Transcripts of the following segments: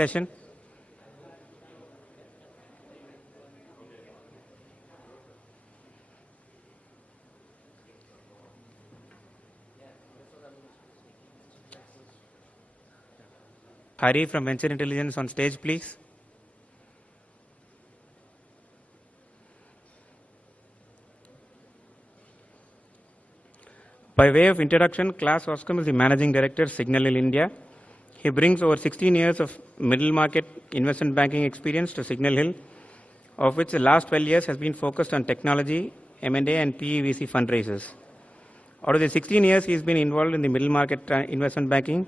session. Hari from Venture Intelligence on stage, please. By way of introduction, Claes Oskam is the Managing Director, Signal Hill India. He brings over 16 years of middle market investment banking experience to Signal Hill, of which the last 12 years has been focused on technology, M&A, and PEVC fundraisers. Out of the 16 years, he has been involved in the middle market investment banking.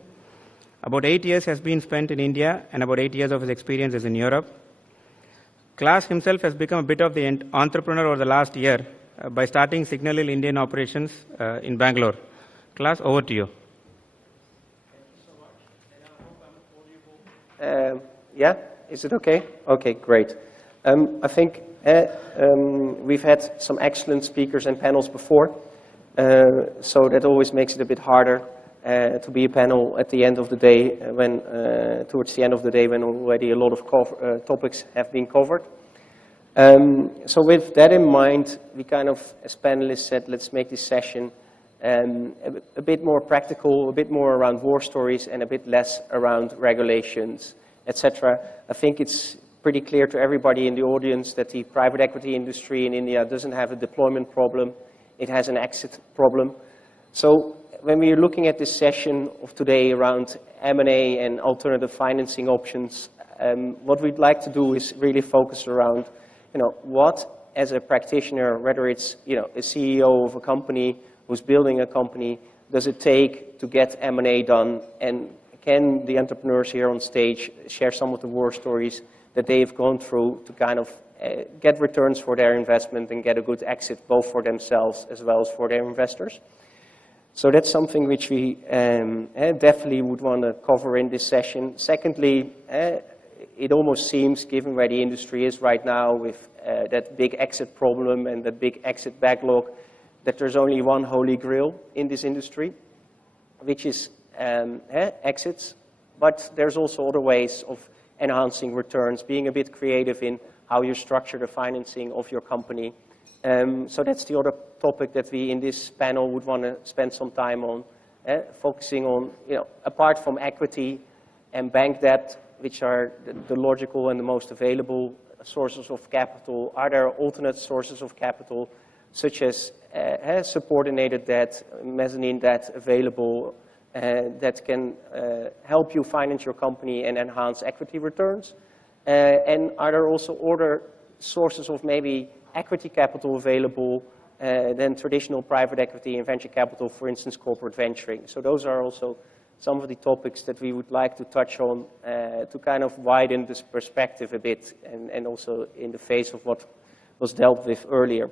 About 8 years has been spent in India, and about 8 years of his experience is in Europe. Claes himself has become a bit of the entrepreneur over the last year by starting Signal Hill Indian operations in Bangalore. Claes, over to you. Yeah, is it okay? Okay, great. I think we've had some excellent speakers and panels before, so that always makes it a bit harder to be a panel at the end of the day, when towards the end of the day, when already a lot of topics have been covered. So with that in mind, we kind of, as panelists said, let's make this session a bit more practical, a bit more around war stories, and a bit less around regulations, etc. I think it's pretty clear to everybody in the audience that the private equity industry in India doesn't have a deployment problem, it has an exit problem. So when we're looking at this session of today around M&A and alternative financing options, what we'd like to do is really focus around, what as a practitioner, whether it's, a CEO of a company who's building a company, does it take to get M&A done, and can the entrepreneurs here on stage share some of the war stories that they've gone through to kind of get returns for their investment and get a good exit both for themselves as well as for their investors. So that's something which we definitely would want to cover in this session. Secondly, it almost seems, given where the industry is right now with that big exit problem and that big exit backlog, that there's only one holy grail in this industry, which is exits. But there's also other ways of enhancing returns, being a bit creative in how you structure the financing of your company. So that's the other topic that we in this panel would want to spend some time on, focusing on, apart from equity and bank debt, which are the logical and the most available sources of capital, are there alternate sources of capital, such as subordinated debt, mezzanine debt available that can help you finance your company and enhance equity returns? And are there also other sources of maybe equity capital available than traditional private equity and venture capital, for instance, corporate venturing? So those are also some of the topics that we would like to touch on to kind of widen this perspective a bit, and also in the face of what was dealt with earlier.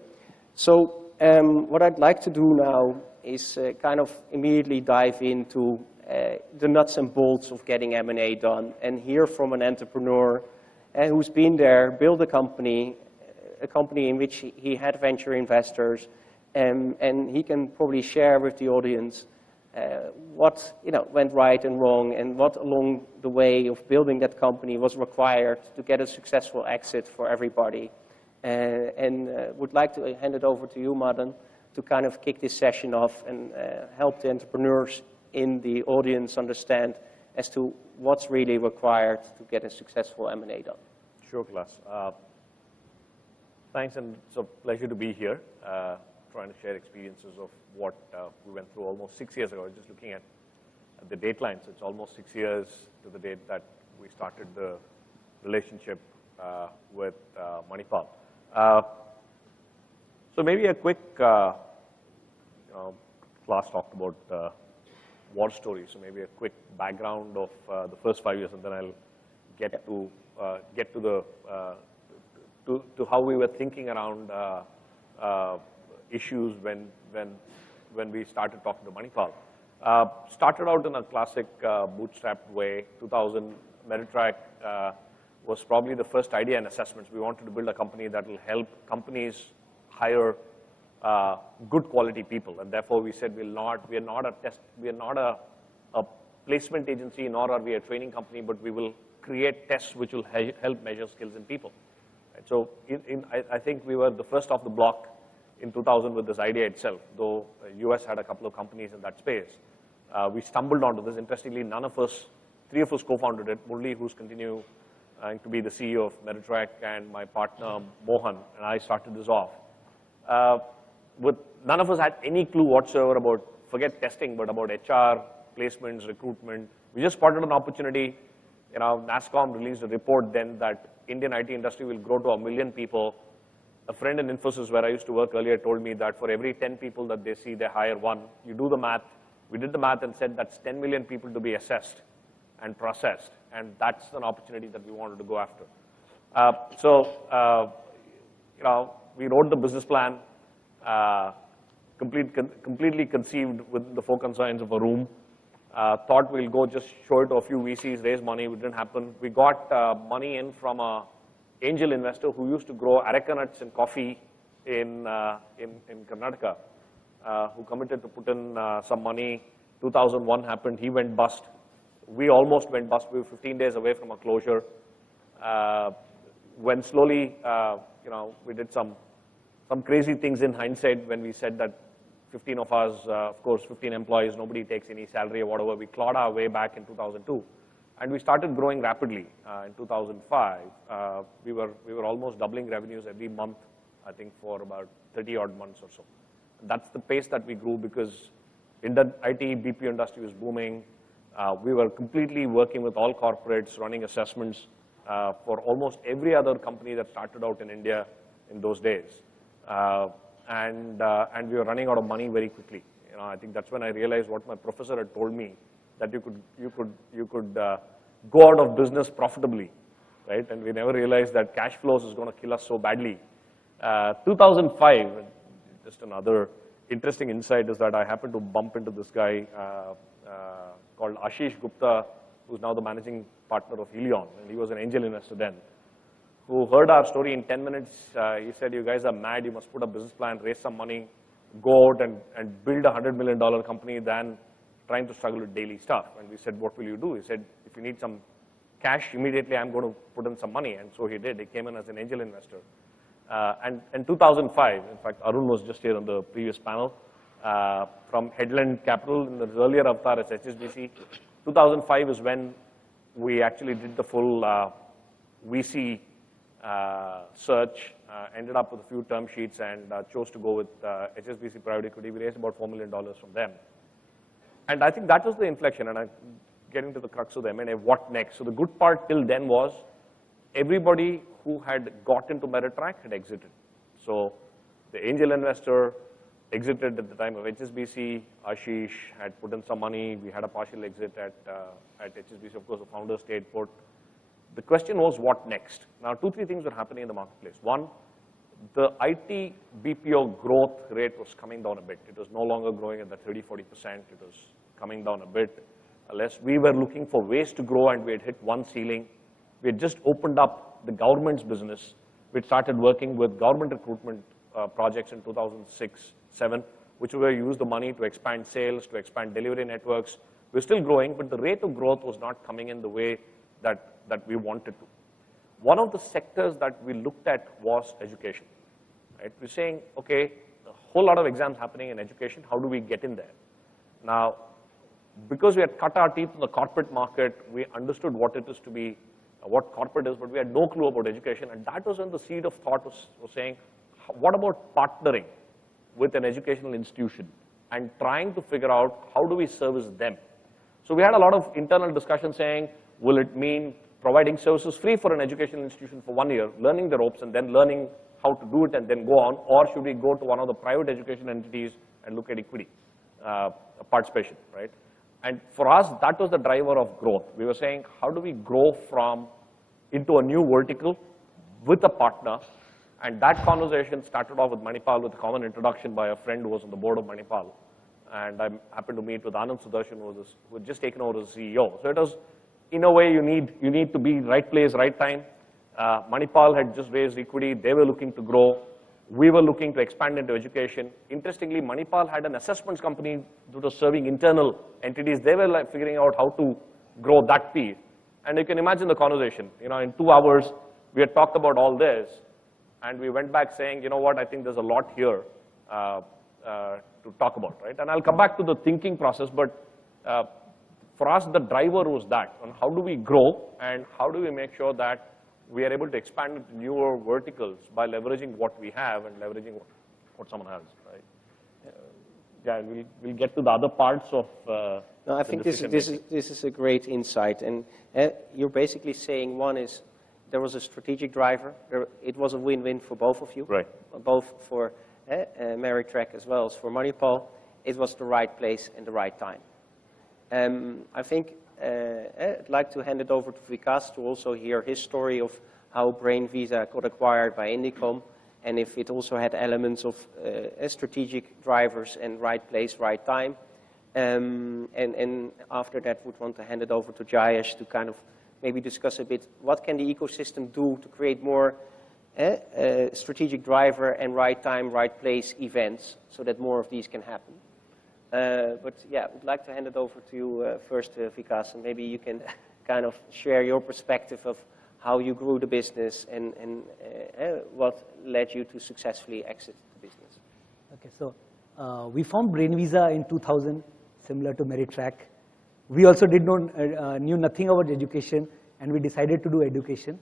So what I'd like to do now is kind of immediately dive into the nuts and bolts of getting M&A done, and hear from an entrepreneur who's been there, built a company in which he had venture investors, and he can probably share with the audience what went right and wrong, and what along the way of building that company was required to get a successful exit for everybody. And would like to hand it over to you, Madan, to kind of kick this session off and help the entrepreneurs in the audience understand as to what's really required to get a successful M&A done. Sure, Claes. Thanks, and it's a pleasure to be here, trying to share experiences of what we went through almost 6 years ago. Just looking at the date line, so it's almost 6 years to the date that we started the relationship with Manipal. So maybe a quick, Claes talked about war stories, so maybe a quick background of the first 5 years, and then I'll get to the to how we were thinking around issues when we started talking to Manipal. Started out in a classic bootstrapped way. 2000, Meritrack was probably the first idea and assessments. We wanted to build a company that will help companies hire good quality people, and therefore we said we are not a placement agency, nor are we a training company, but we will create tests which will help measure skills in people. Right? So I think we were the first off the block in 2000 with this idea itself, though the US had a couple of companies in that space. We stumbled onto this. Interestingly, none of us, 3 of us co-founded it. Murli, who's continuing to be the CEO of Meritrack, and my partner, Mohan, and I started this off. None of us had any clue whatsoever about, forget testing, but about HR, placements, recruitment. We just spotted an opportunity. NASSCOM released a report then that Indian IT industry will grow to 1 million people. A friend in Infosys, where I used to work earlier, told me that for every 10 people that they see, they hire 1. You do the math. We did the math and said that's 10 million people to be assessed and processed, and that's an opportunity that we wanted to go after. We wrote the business plan, completely conceived with the 4 concerns of a room. Thought we'll go just show it to a few VCs, raise money. It didn't happen. We got money in from an angel investor who used to grow areca nuts and coffee in Karnataka, who committed to put in some money. 2001 happened. He went bust. We almost went bust. We were 15 days away from a closure. When slowly, we did some crazy things in hindsight when we said that 15 of us, of course, 15 employees, nobody takes any salary or whatever. We clawed our way back in 2002. And we started growing rapidly in 2005. We were almost doubling revenues every month, I think, for about 30 odd months or so. That's the pace that we grew because in the IT BPO industry was booming. We were completely working with all corporates, running assessments for almost every other company that started out in India in those days. And we were running out of money very quickly. I think that's when I realized what my professor had told me, that you could go out of business profitably, right? And we never realized that cash flows is going to kill us so badly. 2005, just another interesting insight is that I happened to bump into this guy called Ashish Gupta, who's now the managing partner of Helion, and he was an angel investor then, who heard our story in 10 minutes. He said, you guys are mad, you must put a business plan, raise some money, go out and build a $100 million company than trying to struggle with daily stuff. And we said, what will you do? He said, if you need some cash, immediately I'm going to put in some money. And so he did. He came in as an angel investor. And in 2005, in fact, Arun was just here on the previous panel, from Headland Capital, in the earlier avatar as HSBC. 2005 is when we actually did the full VC search, ended up with a few term sheets and chose to go with HSBC Private Equity. We raised about $4 million from them. And I think that was the inflection, and I'm getting to the crux of the M&A, what next? So the good part till then was everybody who had got into Meritrack had exited. So the angel investor exited at the time of HSBC. Ashish had put in some money. We had a partial exit at HSBC. Of course, the founder stayed put. The question was, what next? Now, 2-3 things were happening in the marketplace. One, the IT BPO growth rate was coming down a bit. It was no longer growing at the 30-40%. It was coming down a bit. Unless we were looking for ways to grow, and we had hit one ceiling. We had just opened up the government's business. We started working with government recruitment projects in 2006-07, which were use the money to expand sales, to expand delivery networks. We're still growing, but the rate of growth was not coming in the way that we wanted to. One of the sectors that we looked at was education. Right? We're saying, okay, a whole lot of exams happening in education. How do we get in there? Now, because we had cut our teeth in the corporate market, we understood what it is to be, what corporate is, but we had no clue about education. And that was when the seed of thought was saying, what about partnering with an educational institution and trying to figure out how do we service them? So we had a lot of internal discussion saying, will it mean providing services free for an educational institution for 1 year, learning the ropes and then learning how to do it and then go on, or should we go to one of the private education entities and look at equity participation, right? And for us, that was the driver of growth. We were saying, how do we grow into a new vertical with a partner? And that conversation started off with Manipal with a common introduction by a friend who was on the board of Manipal. And I happened to meet with Anand Sudarshan, who had just taken over as CEO. So it was, in a way, you need to be right place, right time. Manipal had just raised equity. They were looking to grow. We were looking to expand into education. Interestingly, Manipal had an assessments company that was serving internal entities. They were like figuring out how to grow that piece. And you can imagine the conversation. In 2 hours, we had talked about all this, and we went back saying, you know what, I think there's a lot here to talk about, right? And I'll come back to the thinking process, but for us, the driver was that, on how do we grow, and how do we make sure that we are able to expand into newer verticals by leveraging what we have and leveraging what someone has, right? Yeah, we'll get to the other parts of No, I think this is a great insight, and you're basically saying one is there was a strategic driver. It was a win-win for both of you, right? Both for Ameritrack as well as for Manipal. It was the right place and the right time. I think I'd like to hand it over to Vikas to also hear his story of how Brain Visa got acquired by Indicom, and if it also had elements of strategic drivers and right place, right time. And after that, would want to hand it over to Jayesh to kind of maybe discuss a bit what can the ecosystem do to create more strategic driver and right time, right place events so that more of these can happen. But yeah, I'd like to hand it over to you first, Vikas, and maybe you can kind of share your perspective of how you grew the business and what led you to successfully exit the business. Okay, so we formed Brain Visa in 2000, similar to Ameritrack. We also knew nothing about education, and we decided to do education.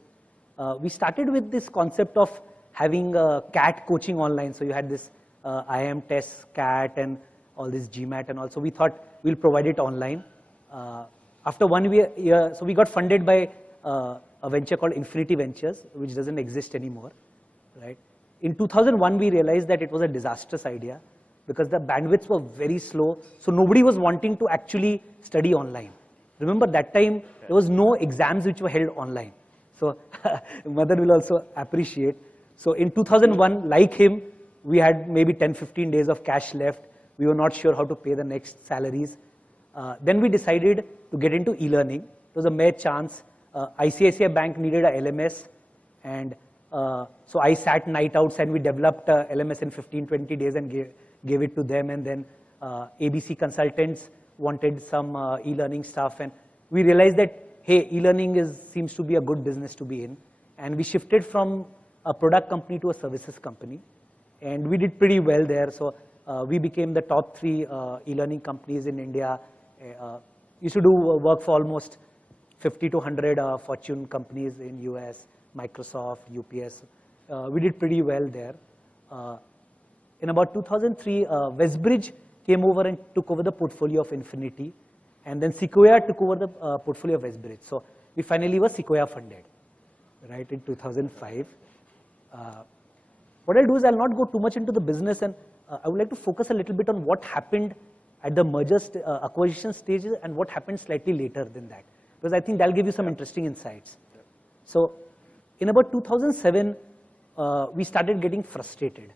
We started with this concept of having CAT coaching online. So you had this IIM tests, CAT, and all this GMAT and all. So we thought we'll provide it online. After 1 year, so we got funded by a venture called Infinity Ventures, which doesn't exist anymore, right? In 2001, we realized that it was a disastrous idea because the bandwidths were very slow. So nobody was wanting to actually study online. Remember that time, there was no exams which were held online. So Mother will also appreciate. So in 2001, like him, we had maybe 10, 15 days of cash left. We were not sure how to pay the next salaries. Then we decided to get into e-learning. It was a mere chance. ICICI Bank needed a LMS, and so I sat night outs and we developed a LMS in 15, 20 days and gave it to them. And then ABC Consultants wanted some e-learning stuff, and we realized that, hey, e-learning seems to be a good business to be in. And we shifted from a product company to a services company, and we did pretty well there. So we became the top 3 e-learning companies in India. Used to do work for almost 50 to 100 Fortune companies in US, Microsoft, UPS. We did pretty well there. In about 2003, Westbridge came over and took over the portfolio of Infinity, and then Sequoia took over the portfolio of Westbridge. So we finally were Sequoia funded, right, in 2005. What I'll do is I'll not go too much into the business, and I would like to focus a little bit on what happened at the merger acquisition stages and what happened slightly later than that, because I think that'll give you some interesting insights. So in about 2007, we started getting frustrated,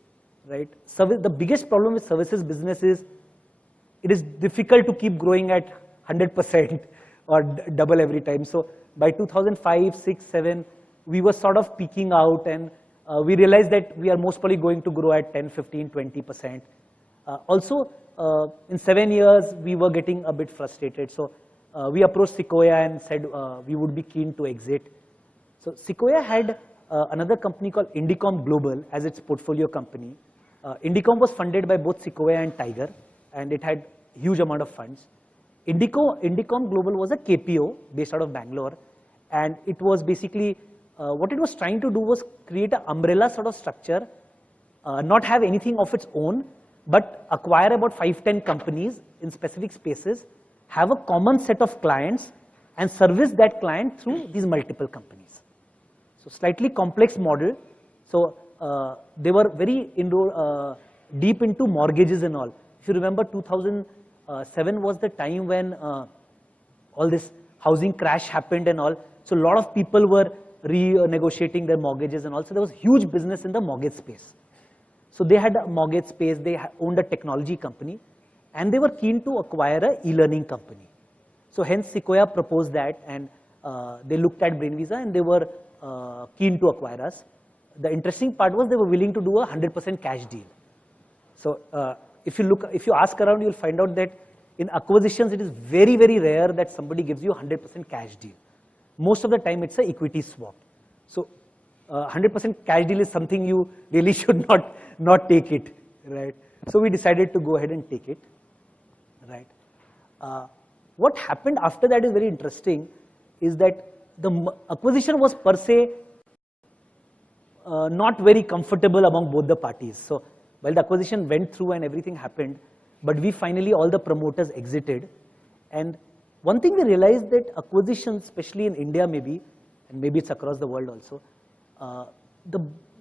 right? The biggest problem with services business is it is difficult to keep growing at 100% or double every time. So by 2005, 6, 7, we were sort of peaking out, and we realized that we are most probably going to grow at 10, 15, 20%. Also, in 7 years, we were getting a bit frustrated. So we approached Sequoia and said we would be keen to exit. So Sequoia had another company called Indicom Global as its portfolio company. Indicom was funded by both Sequoia and Tiger, and it had huge amount of funds. Indicom Global was a KPO based out of Bangalore, and it was basically, what it was trying to do was create an umbrella sort of structure, not have anything of its own, but acquire about 5-10 companies in specific spaces, have a common set of clients, and service that client through these multiple companies. So slightly complex model. So they were very deep into mortgages and all. If you remember, 2007 was the time when all this housing crash happened and all. So a lot of people were renegotiating their mortgages and all. So there was huge business in the mortgage space. So they had a mortgage space, they owned a technology company, and they were keen to acquire an e-learning company. So hence Sequoia proposed that, and they looked at Brain Visa and they were keen to acquire us. the interesting part was they were willing to do a 100% cash deal. So if you ask around, you'll find out that in acquisitions, it is very, very rare that somebody gives you a 100% cash deal. Most of the time, it's an equity swap. So 100% cash deal is something you really should not take it, right? So we decided to go ahead and take it, right? What happened after that is very interesting, is that the acquisition was per se not very comfortable among both the parties. So while the acquisition went through and everything happened, but we finally, all the promoters exited. And one thing we realized that acquisitions, especially in India maybe, and maybe it's across the world also,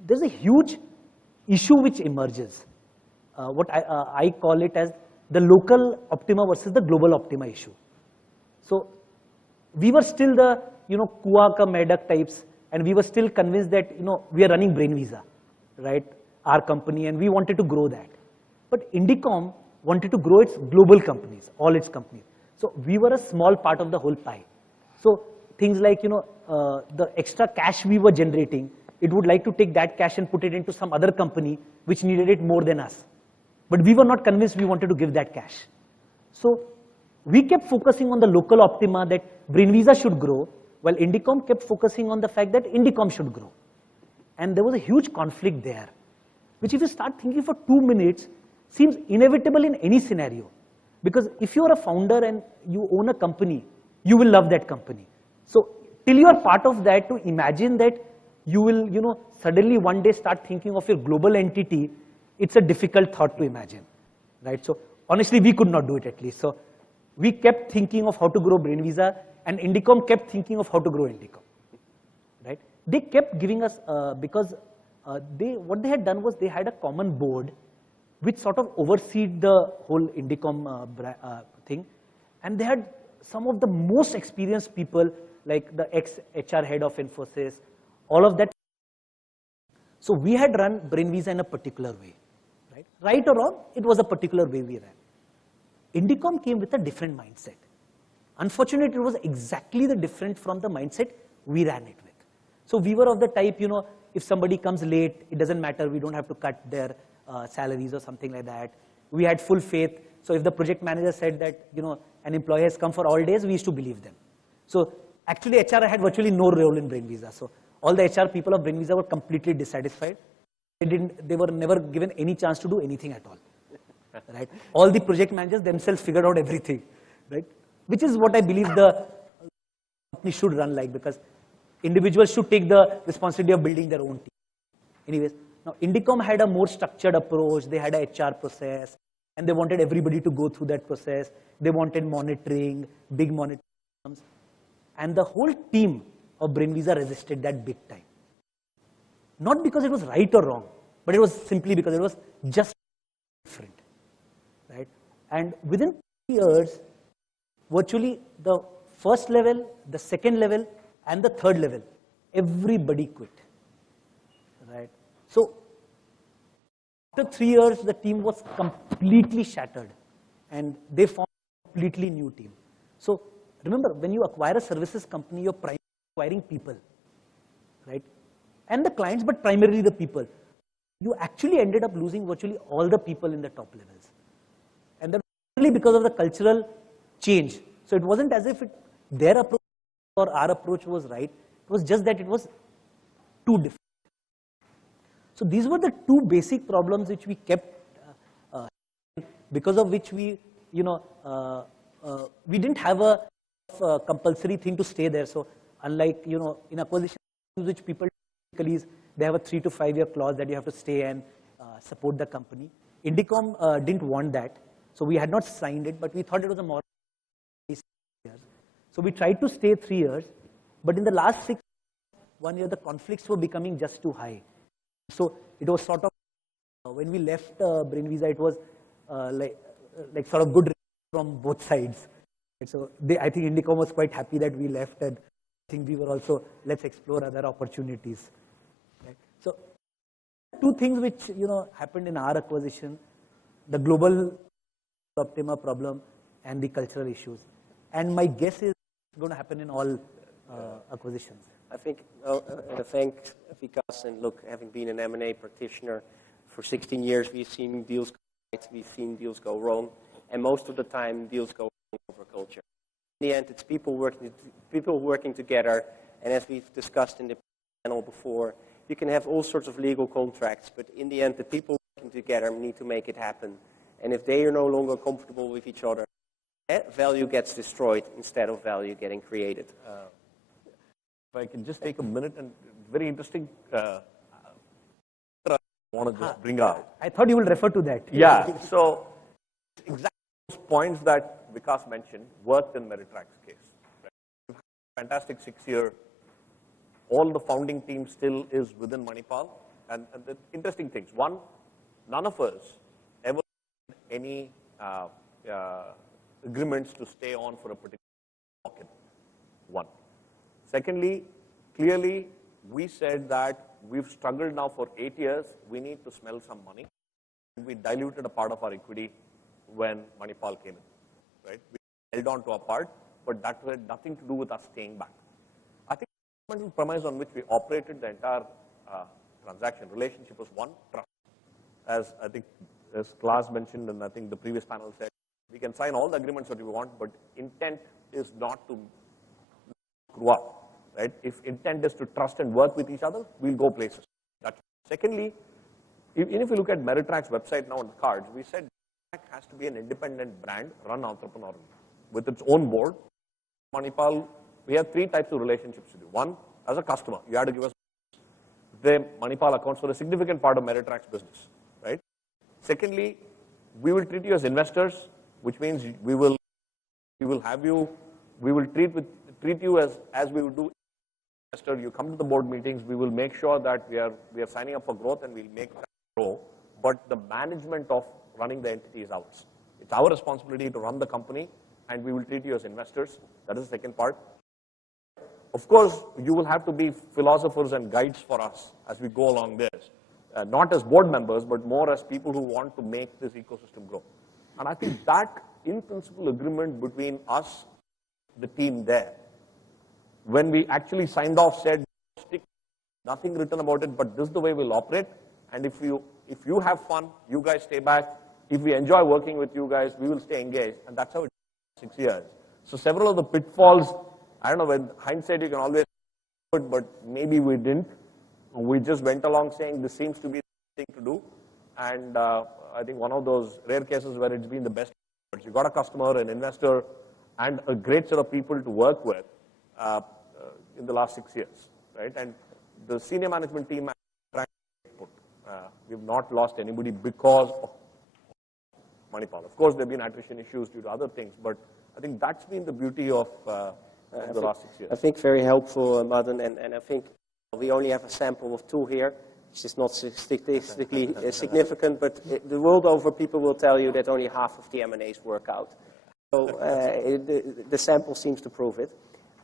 there's a huge issue which emerges. What I call it as the local optima versus the global optima issue. So we were still the, Kua ka Medak types, and we were still convinced that, we are running BrainVisa, right? Our company, and we wanted to grow that. But Indicom wanted to grow its global companies, all its companies. So we were a small part of the whole pie. So things like, the extra cash we were generating, it would like to take that cash and put it into some other company which needed it more than us. But we were not convinced we wanted to give that cash. So we kept focusing on the local optima that BrainVisa should grow, while Indicom kept focusing on the fact that Indicom should grow. And there was a huge conflict there, which if you start thinking for 2 minutes, seems inevitable in any scenario. Because if you are a founder and you own a company, you will love that company. So till you are part of that, to imagine that you will, suddenly one day start thinking of your global entity, it's a difficult thought to imagine, right? So honestly, we could not do it at least. So we kept thinking of how to grow BrainVisa, and Indicom kept thinking of how to grow Indicom, right? They kept giving us, because what they had done was they had a common board which sort of overseed the whole Indicom thing. And they had some of the most experienced people, like the ex-HR head of Infosys, all of that. So we had run BrainVisa in a particular way, right? Right or wrong, it was a particular way we ran. Indicom came with a different mindset. Unfortunately, it was exactly the different from the mindset we ran it with. So we were of the type, if somebody comes late, it doesn't matter, we don't have to cut their salaries or something like that. We had full faith. So if the project manager said that, an employee has come for all days, we used to believe them. So actually, HR had virtually no role in BrainVisa. So all the HR people of BrainVisa were completely dissatisfied. They were never given any chance to do anything at all, right? All the project managers themselves figured out everything, right? Which is what I believe the company should run like, because individuals should take the responsibility of building their own team. Anyways, now Indicom had a more structured approach. They had a HR process, and they wanted everybody to go through that process. They wanted monitoring, big monitoring, and the whole team of BrainVisa resisted that big time. Not because it was right or wrong, but it was simply because it was just different, right? And within 3 years, virtually the first level, the second level, and the third level, everybody quit, right? So after 3 years, the team was completely shattered, and they formed a completely new team. So remember, when you acquire a services company, you're primarily acquiring people, right? And the clients, but primarily the people. You actually ended up losing virtually all the people in the top levels. And that's really because of the cultural change. So it wasn't as if their approach or our approach was right. It was just that it was too different. So these were the 2 basic problems which we kept, because of which we, we didn't have a compulsory thing to stay there. So unlike, in acquisition, which people typically, they have a 3 to 5 year clause that you have to stay and support the company. Indicom didn't want that. So we had not signed it, but we thought it was a more years. So we tried to stay 3 years, but in the last 1 year, the conflicts were becoming just too high. So it was sort of, when we left BrainVisa, it was like sort of good from both sides. So I think Indicom was quite happy that we left, and I think we were also, let's explore other opportunities. Right? So 2 things which happened in our acquisition: the global optima problem and the cultural issues. And my guess is it's going to happen in all acquisitions. I think, thank Vikas, and look, having been an M&A practitioner for 16 years, we've seen deals go right, we've seen deals go wrong, and most of the time deals go wrong over culture. In the end, it's people working together, and as we've discussed in the panel before, you can have all sorts of legal contracts, but in the end, the people working together need to make it happen. And if they are no longer comfortable with each other, value gets destroyed instead of value getting created. If I can just take a minute, and very interesting, I want to just bring out. I thought you will refer to that. Yeah, so exactly those points that Vikas mentioned worked in Meritrack's case. Right? Fantastic 6-year. All the founding team still is within Manipal. And the interesting things. One, none of us ever had any agreements to stay on for a particular pocket. One. Secondly, clearly, we said that we've struggled now for 8 years. We need to smell some money. We diluted a part of our equity when Manipal came in. Right? We held on to our part, but that had nothing to do with us staying back. I think the fundamental premise on which we operated the entire transaction relationship was one, trust. As I think, as Klaas mentioned, and I think the previous panel said, we can sign all the agreements that we want, but intent is not to screw up. Right? If intent is to trust and work with each other, we'll go places. Secondly, even if you look at Meritrack's website now on the cards, we said Meritrack has to be an independent brand run entrepreneurially with its own board. Manipal, we have 3 types of relationships with you. One, as a customer, you have to give us the Manipal accounts for a significant part of Meritrack's business. Right? Secondly, we will treat you as investors, which means we will have you, we will treat you as we would do. You come to the board meetings, we will make sure that we are signing up for growth and we'll make that grow, but the management of running the entity is ours. It's our responsibility to run the company, and we will treat you as investors. That is the second part. Of course, you will have to be philosophers and guides for us as we go along this, not as board members, but more as people who want to make this ecosystem grow. And I think that in-principle agreement between us, the team there, when we actually signed off, said, nothing written about it, but this is the way we'll operate. And if you have fun, you guys stay back. If we enjoy working with you guys, we will stay engaged. And that's how it 6 years. So several of the pitfalls, I don't know, with hindsight you can always do it, but maybe we didn't. We just went along saying this seems to be the thing to do. And I think one of those rare cases where it's been the best. You got a customer, an investor, and a great set of people to work with. In the last 6 years, right? And the senior management team, we've not lost anybody because of Manipal. Of course, there have been attrition issues due to other things, but I think that's been the beauty of the last 6 years. I think very helpful, Madan, and I think we only have a sample of 2 here, which is not statistically significant, but the world over people will tell you that only half of the M&As work out. So the sample seems to prove it.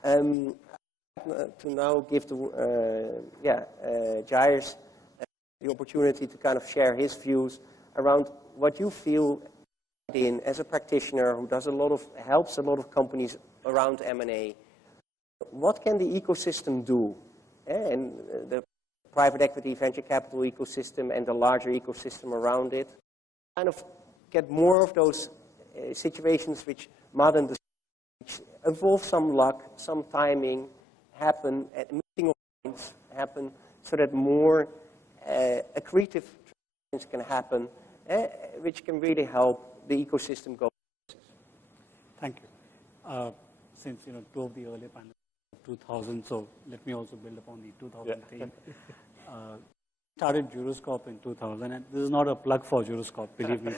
To now give Jairus the opportunity to kind of share his views around what you feel in as a practitioner who does helps a lot of companies around M&A. What can the ecosystem do? And the private equity, venture capital ecosystem and the larger ecosystem around it, kind of get more of those situations which Madan involve some luck, some timing, happen, meeting of minds happen, so that more accretive transactions can happen, which can really help the ecosystem go. Thank you. Since 2 of the earlier panels 2000, so let me also build upon the 2000 theme. Started Juroscope in 2000, and this is not a plug for Juroscope, believe me.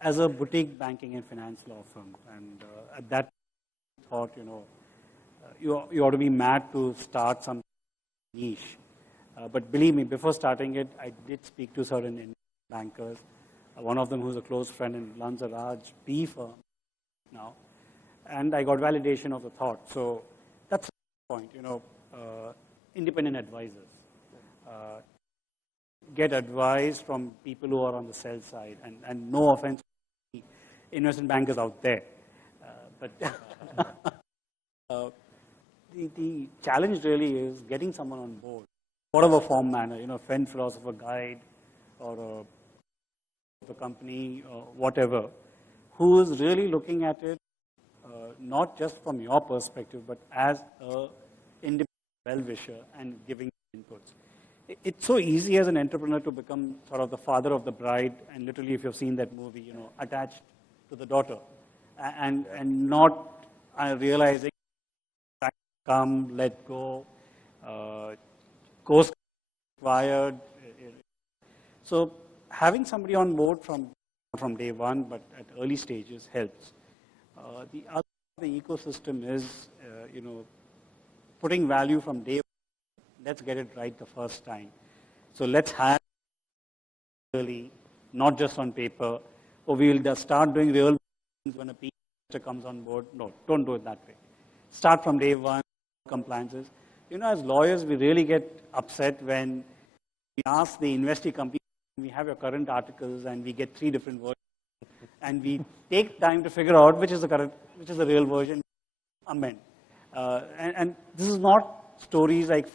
As a boutique banking and finance law firm, and at that thought, you ought to be mad to start some niche. But believe me, before starting it, I did speak to certain bankers. One of them who's a close friend and runs a large PE firm now. And I got validation of the thought. So that's the point, independent advisors. Get advice from people who are on the sell side. And no offense to investment bankers out there. But the challenge really is getting someone on board, whatever form, manner, friend, philosopher, guide, or a company, or whatever, who is really looking at it not just from your perspective, but as an independent well-wisher and giving inputs. It's so easy as an entrepreneur to become sort of the father of the bride, and literally, if you've seen that movie, attached to the daughter, and not realizing come, let go, course required. So having somebody on board from day one, but at early stages helps. The other the ecosystem is, putting value from day one. Let's get it right the first time. So let's have really, not just on paper, or we'll just start doing real things when a PE investor comes on board. No, don't do it that way. Start from day one, compliances. As lawyers, we really get upset when we ask the investee company, we have your current articles, and we get 3 different versions. And we take time to figure out which is the real version, amend. And this is not stories like,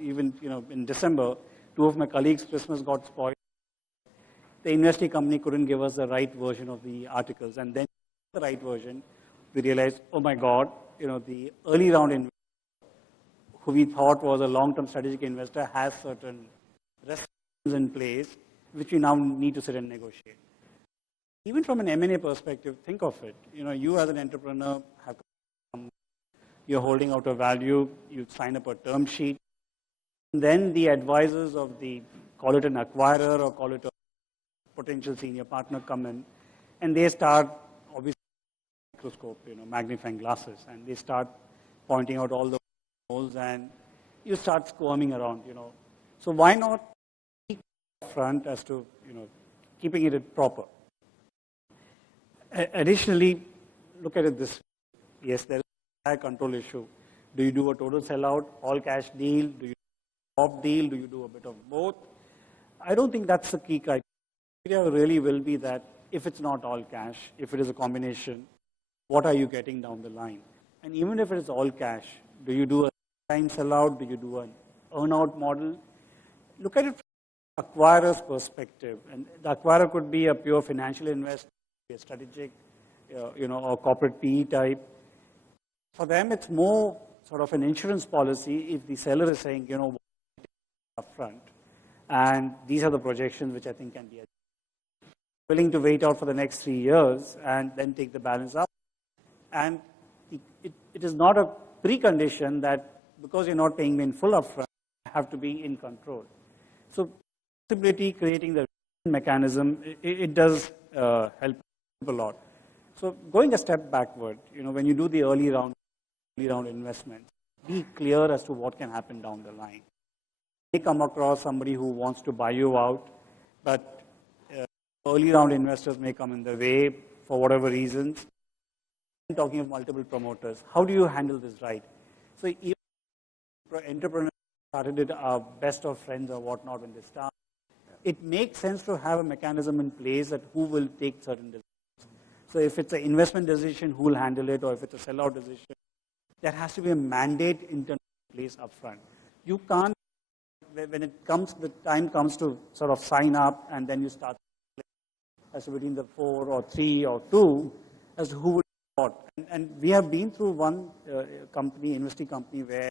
even in December, 2 of my colleagues' Christmas got spoiled. The investee company couldn't give us the right version of the articles, and then the right version, we realized, oh my God, the early round investor, who we thought was a long-term strategic investor, has certain restrictions in place, which we now need to sit and negotiate. Even from an M&A perspective, think of it. You as an entrepreneur you're holding out a value, you sign up a term sheet, and then the advisors of the, call it an acquirer or call it a potential senior partner, come in, and they start, obviously, microscope, magnifying glasses, and they start pointing out all the holes, and you start squirming around, So why not be upfront as to, keeping it proper? Additionally, look at it this way. Yes, there is a control issue. Do you do a total sellout, all cash deal? Do you do a off deal? Do you do a bit of both? I don't think that's the key criteria. Really will be that if it's not all cash, if it is a combination, what are you getting down the line? And even if it is all cash, do you do a time sellout? Do you do an earn-out model? Look at it from the acquirer's perspective. And the acquirer could be a pure financial investor, a strategic, or corporate PE type. For them, it's more sort of an insurance policy if the seller is saying, upfront, and these are the projections which I think can be willing to wait out for the next 3 years and then take the balance up. And it is not a precondition that because you're not paying me in full upfront, you have to be in control. So flexibility, creating the mechanism, it does help a lot. So going a step backward, when you do the early round investments, be clear as to what can happen down the line. You may come across somebody who wants to buy you out, but early round investors may come in the way for whatever reasons. I'm talking of multiple promoters. How do you handle this right? So even entrepreneurs started it, are best of friends or whatnot when they start. It makes sense to have a mechanism in place that who will take certain decisions. So if it's an investment decision, who will handle it, or if it's a sellout decision, there has to be a mandate in place upfront. You can't, when the time comes to sort of sign up, and then you start as to between the 4 or 3 or 2 as to who would what. And we have been through one company, investee company, where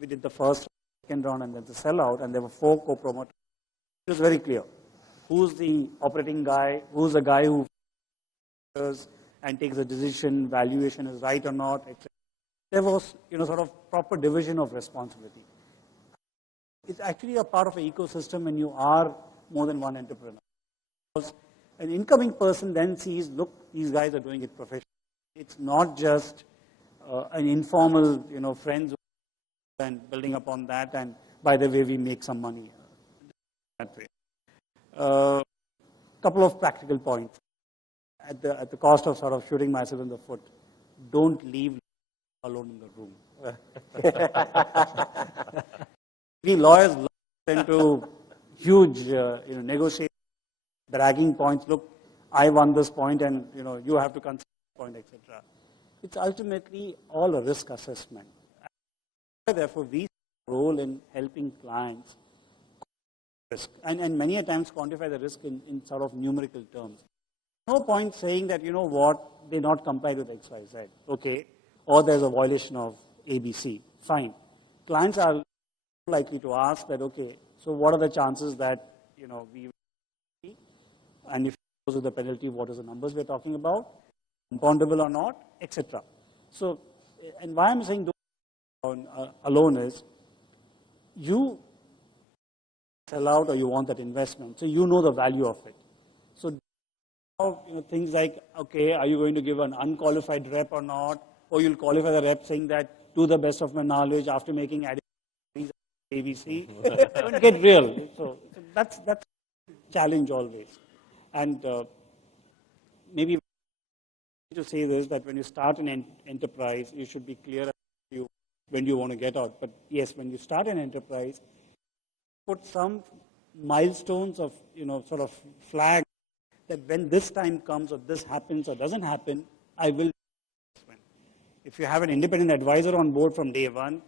we did the first, second round, and then the sellout, and there were 4 co-promoters. It was very clear who's the operating guy, who's the guy who and takes a decision, valuation is right or not, etc. There was, sort of proper division of responsibility. It's actually a part of an ecosystem when you are more than one entrepreneur. Because an incoming person then sees, look, these guys are doing it professionally. It's not just an informal, friends and building upon that, and by the way, we make some money that way. Couple of practical points. At the cost of sort of shooting myself in the foot, don't leave alone in the room. We lawyers tend to huge, negotiate, bragging points. Look, I won this point, and you have to consider this point, etc. It's ultimately all a risk assessment. Therefore, we role in helping clients risk and many a times quantify the risk in sort of numerical terms. No point saying that, you know what, they not comply with X, Y, Z, okay, or there's a violation of ABC, fine. Clients are likely to ask that, okay, so what are the chances that, you know, we will, and if those are the penalty, what is the numbers we're talking about, compoundable or not, etc. So, and why I'm saying alone is, you sell out or you want that investment, so you know the value of it. So, you know, things like, okay, are you going to give an unqualified rep or not, or you'll qualify the rep saying that, to the best of my knowledge, after making ABC, don't get real. So that's challenge always. And maybe to say this, that when you start an enterprise, you should be clear when you want to get out. But yes, when you start an enterprise, put some milestones of, you know, sort of flag that when this time comes or this happens or doesn't happen, I will. If you have an independent advisor on board from day one,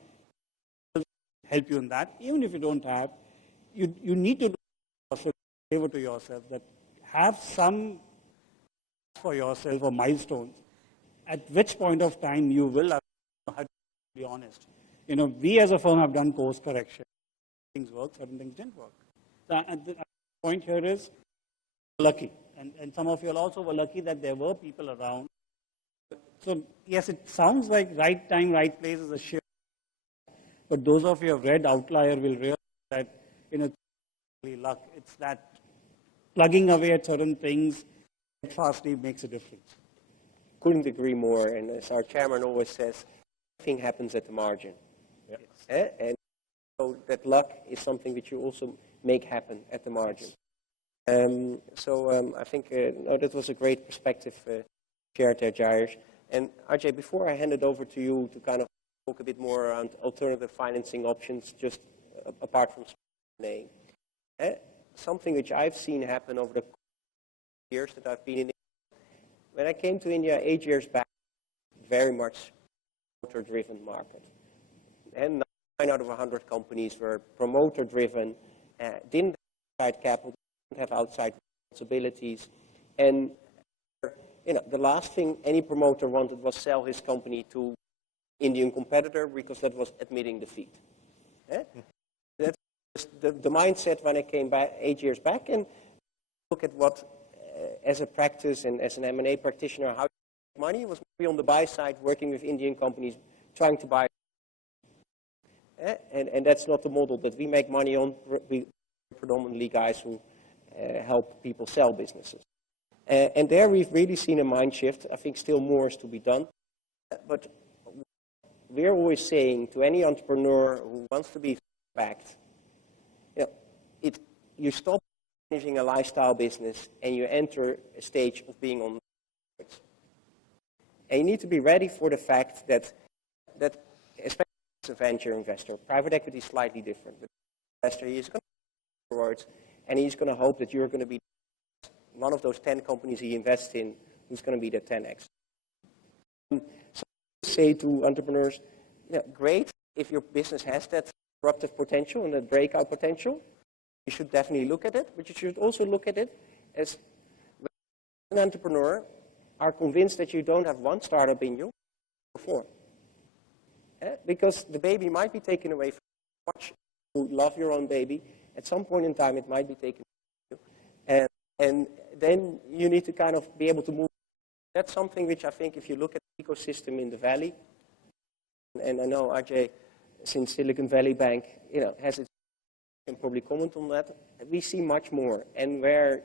help you in that. Even if you don't have, you need to do a favor to yourself, that have some for yourself or milestones, at which point of time you will have to be honest. You know, we as a firm have done course correction. Things work, certain things didn't work. So at the point here is lucky. And some of you also were lucky that there were people around. So yes, it sounds like right time, right place is a shift. But those of you who have read Outlier will realize that, you know, it's luck. It's that plugging away at certain things fastly makes a difference. Couldn't agree more. And as our chairman always says, everything happens at the margin. Yes. And so that luck is something which you also make happen at the margin. I think no, that was a great perspective shared there, Jayesh. And Ajay, before I hand it over to you to kind of talk a bit more around alternative financing options, just apart from name, something which I've seen happen over the years that I've been in India. When I came to India 8 years back, very much promoter-driven market. And 9 out of 100 companies were promoter-driven, didn't have outside capital, didn't have outside responsibilities, and you know, the last thing any promoter wanted was sell his company to Indian competitor, because that was admitting defeat. That's the mindset when I came back 8 years back, and look at what, as a practice and as an M&A practitioner, how you make money was maybe on the buy side, working with Indian companies, trying to buy. And that's not the model that we make money on. We predominantly guys who help people sell businesses. And there we've really seen a mind shift. I think still more is to be done. But we're always saying to any entrepreneur who wants to be backed, you know, you stop managing a lifestyle business and you enter a stage of being on. And you need to be ready for the fact that especially as a venture investor, private equity is slightly different. But investor, he is going to forward, and he's going to hope that you're going to be one of those 10 companies he invests in who's going to be the 10x. So I say to entrepreneurs, yeah, great, if your business has that disruptive potential and that breakout potential, you should definitely look at it, but you should also look at it as an entrepreneur are convinced that you don't have one startup in you before. Because the baby might be taken away from you. Much you love your own baby. At some point in time, it might be taken from you. And then you need to kind of be able to move. That's something which I think if you look at the ecosystem in the Valley, and I know Ajay, since Silicon Valley Bank, you know, has its, can probably comment on that, we see much more. And where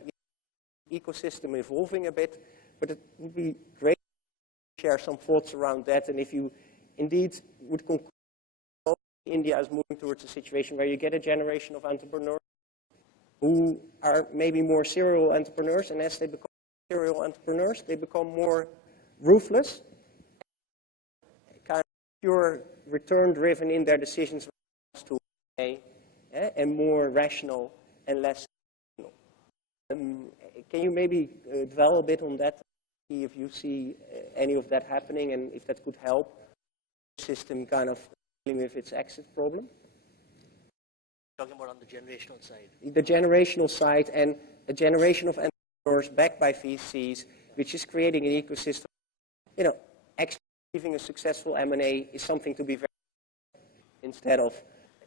ecosystem evolving a bit, but it would be great to share some thoughts around that. And if you indeed would conclude India is moving towards a situation where you get a generation of entrepreneurs who are maybe more serial entrepreneurs, and as they become serial entrepreneurs, they become more ruthless, kind of pure return-driven in their decisions to pay, and more rational and less. Can you maybe dwell a bit on that, see if you see any of that happening, and if that could help the system kind of dealing with its exit problem. Talking about on the generational side. The generational side and a generation of entrepreneurs backed by VCs, which is creating an ecosystem. You know, actually achieving a successful M&A is something to be very instead of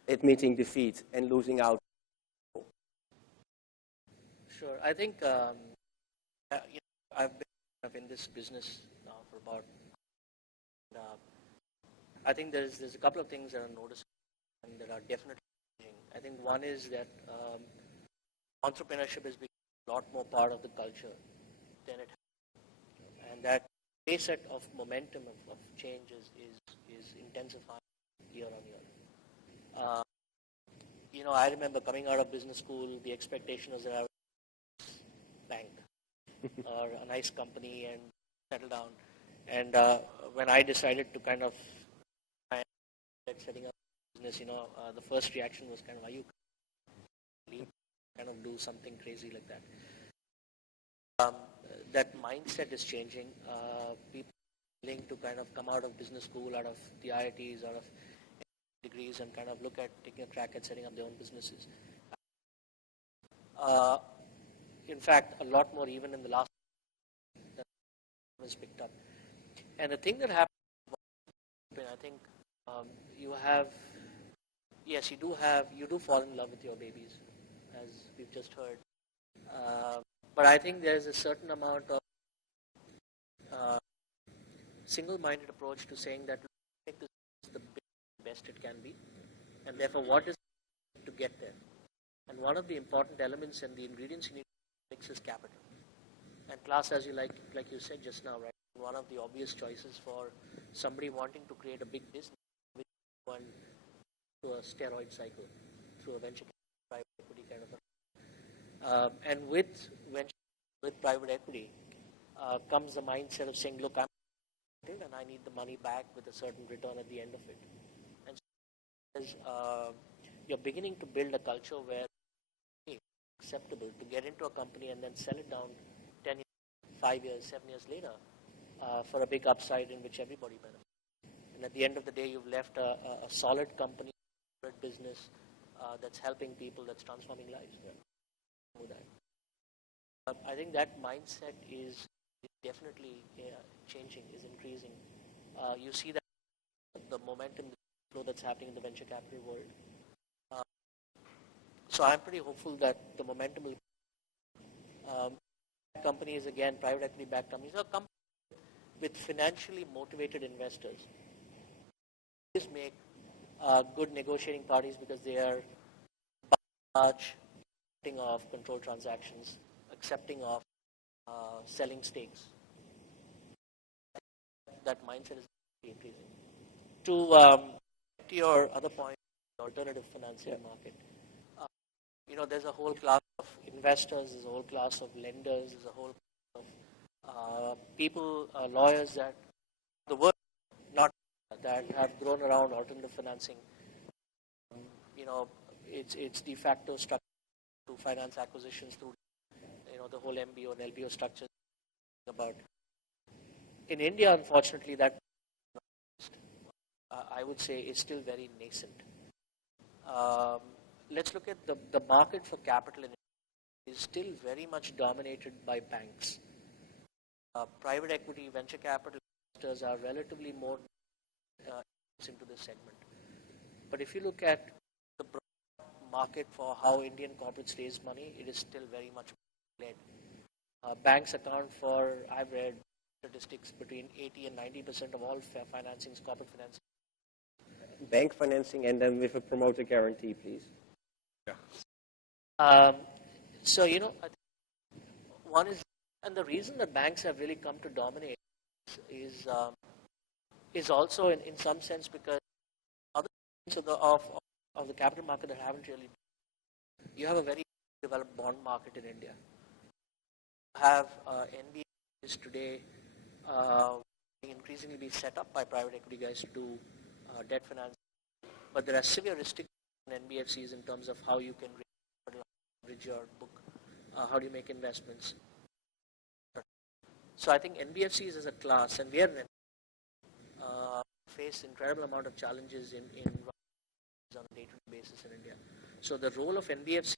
admitting defeat and losing out. Sure. I think I've been in this business now for about. I think there's a couple of things that are noticeable and that are definitely changing. I think one is that entrepreneurship has become a lot more part of the culture than it has, and that pace of momentum of change is intensifying year on year. I remember coming out of business school, the expectation was that I would bank or a nice company and settle down. And when I decided to kind of setting up business, the first reaction was kind of, are you kind of do something crazy like that? That mindset is changing. People are willing to kind of come out of business school, out of the IITs, out of degrees, and kind of look at taking a crack at setting up their own businesses. In fact, a lot more even in the last that was picked up. And the thing that happened, I think you do fall in love with your babies, as we've just heard. But I think there's a certain amount of single-minded approach to saying that make this the best it can be, and therefore what is to get there. And one of the important elements and the ingredients you need to mix is capital. And class, as you like you said just now, right? One of the obvious choices for somebody wanting to create a big business, which one to a steroid cycle through a venture private equity kind of a. And with private equity comes the mindset of saying, look, I'm and I need the money back with a certain return at the end of it. And so you're beginning to build a culture where it's acceptable to get into a company and then sell it down 10 years, 5 years, 7 years later for a big upside in which everybody benefits. And at the end of the day, you've left a solid company, solid business that's helping people, that's transforming lives. I think that mindset is definitely changing, is increasing. You see that the momentum, the flow that's happening in the venture capital world. So I'm pretty hopeful that the momentum will. Companies, again, private equity backed companies, are companies with financially motivated investors. These make good negotiating parties because they are large, accepting of control transactions, accepting of selling stakes. That mindset is increasing. To your other point, the alternative financial market, there's a whole class of investors, there's a whole class of lenders, there's a whole class of people, lawyers that the world not that have grown around alternative financing. It's de facto structure to finance acquisitions through the whole MBO and LBO structure. About in India, unfortunately, that I would say is still very nascent. Let's look at the market for capital in India is still very much dominated by banks. Private equity, venture capital investors are relatively more into this segment. But if you look at the broad market for how Indian corporates raise money, it is still very much led. Banks account for, I've read statistics, between 80 and 90% of all financings, corporate financing. Bank financing and then with a promoter guarantee, please. Yeah. So, I think one is, and the reason that banks have really come to dominate is also in some sense because other things of the capital market that haven't really. You have a very developed bond market in India. You have NBFCs today increasingly being set up by private equity guys to do debt finance, but there are severe restrictions on NBFCs in terms of how you can bridge your book, how do you make investments. So I think NBFCs as a class, and we are face incredible amount of challenges in on a day-to-day basis in India. So the role of NBFC,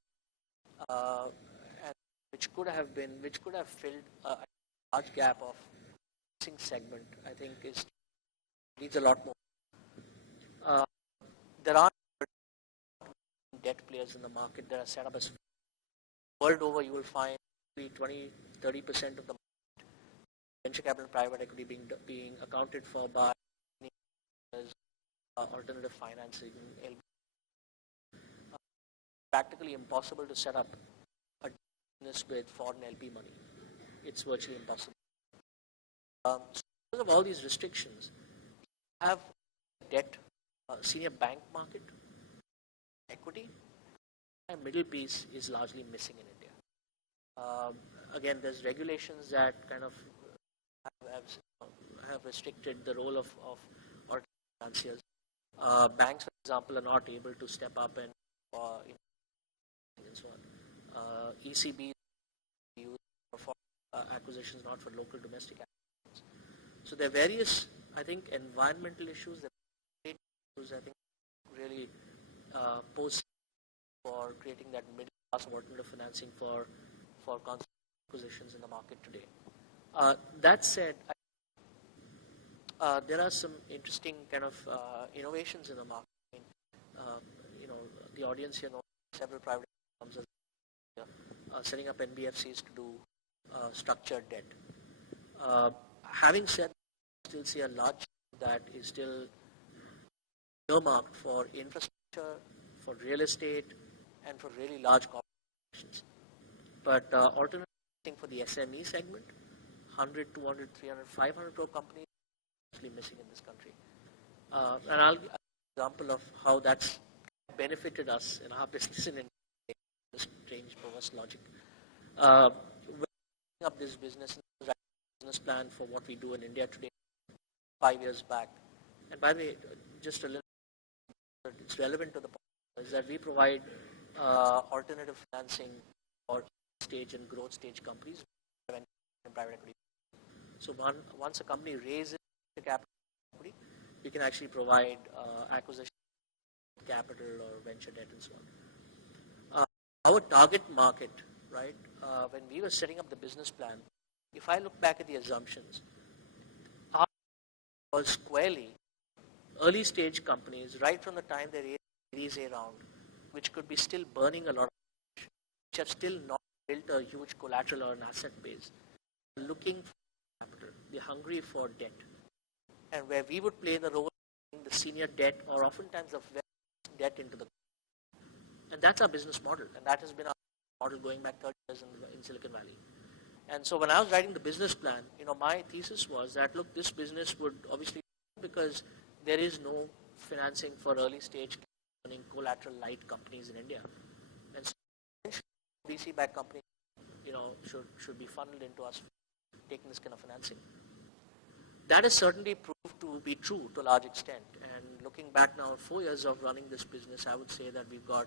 and which could have filled a large gap of segment, I think needs a lot more. There are debt players in the market that are set up as world over. You will find 20-30% of the venture capital and private equity being accounted for by alternative financing. Practically impossible to set up a business with foreign LP money. It's virtually impossible. So because of all these restrictions, you have debt, senior bank market, equity, and middle piece is largely missing in India. Again, there's regulations that kind of have restricted the role of financiers. Banks, for example, are not able to step up and so on. ECB used for acquisitions, not for local domestic acquisitions. So there are various, I think, environmental issues that I think really pose for creating that middle class of alternative financing for acquisitions in the market today. That said, there are some interesting kind of innovations in the market. The audience here knows several private firms are setting up NBFCs to do structured debt. Having said that, I still see a large that is still earmarked for infrastructure, for real estate, and for really large corporations. But alternative for the SME segment, 100, 200, 300, 500 crore companies are actually missing in this country. And I'll give an example of how that's benefited us in our business in India. Strange, perverse logic. We're setting up this business plan for what we do in India today, 5 years back. And by the way, just a little, it's relevant to the point, is that we provide alternative financing for stage and growth stage companies and private equity. So once a company raises capital, we can actually provide acquisition capital or venture debt and so on. Our target market, right, when we were setting up the business plan, if I look back at the assumptions, our was squarely early stage companies right from the time they raised Series A round, which could be still burning a lot of cash, which have still not built a huge collateral or an asset base, looking for capital, they're hungry for debt. And where we would play the role in the senior debt or oftentimes the debt into the. And that's our business model, and that has been our model going back 30 years in Silicon Valley. And so when I was writing the business plan, my thesis was that, look, this business would obviously, because there is no financing for early stage collateral light companies in India. And so VC-backed companies, should be funneled into us taking this kind of financing. That has certainly proved to be true to a large extent. And looking back now, 4 years of running this business, I would say that we've got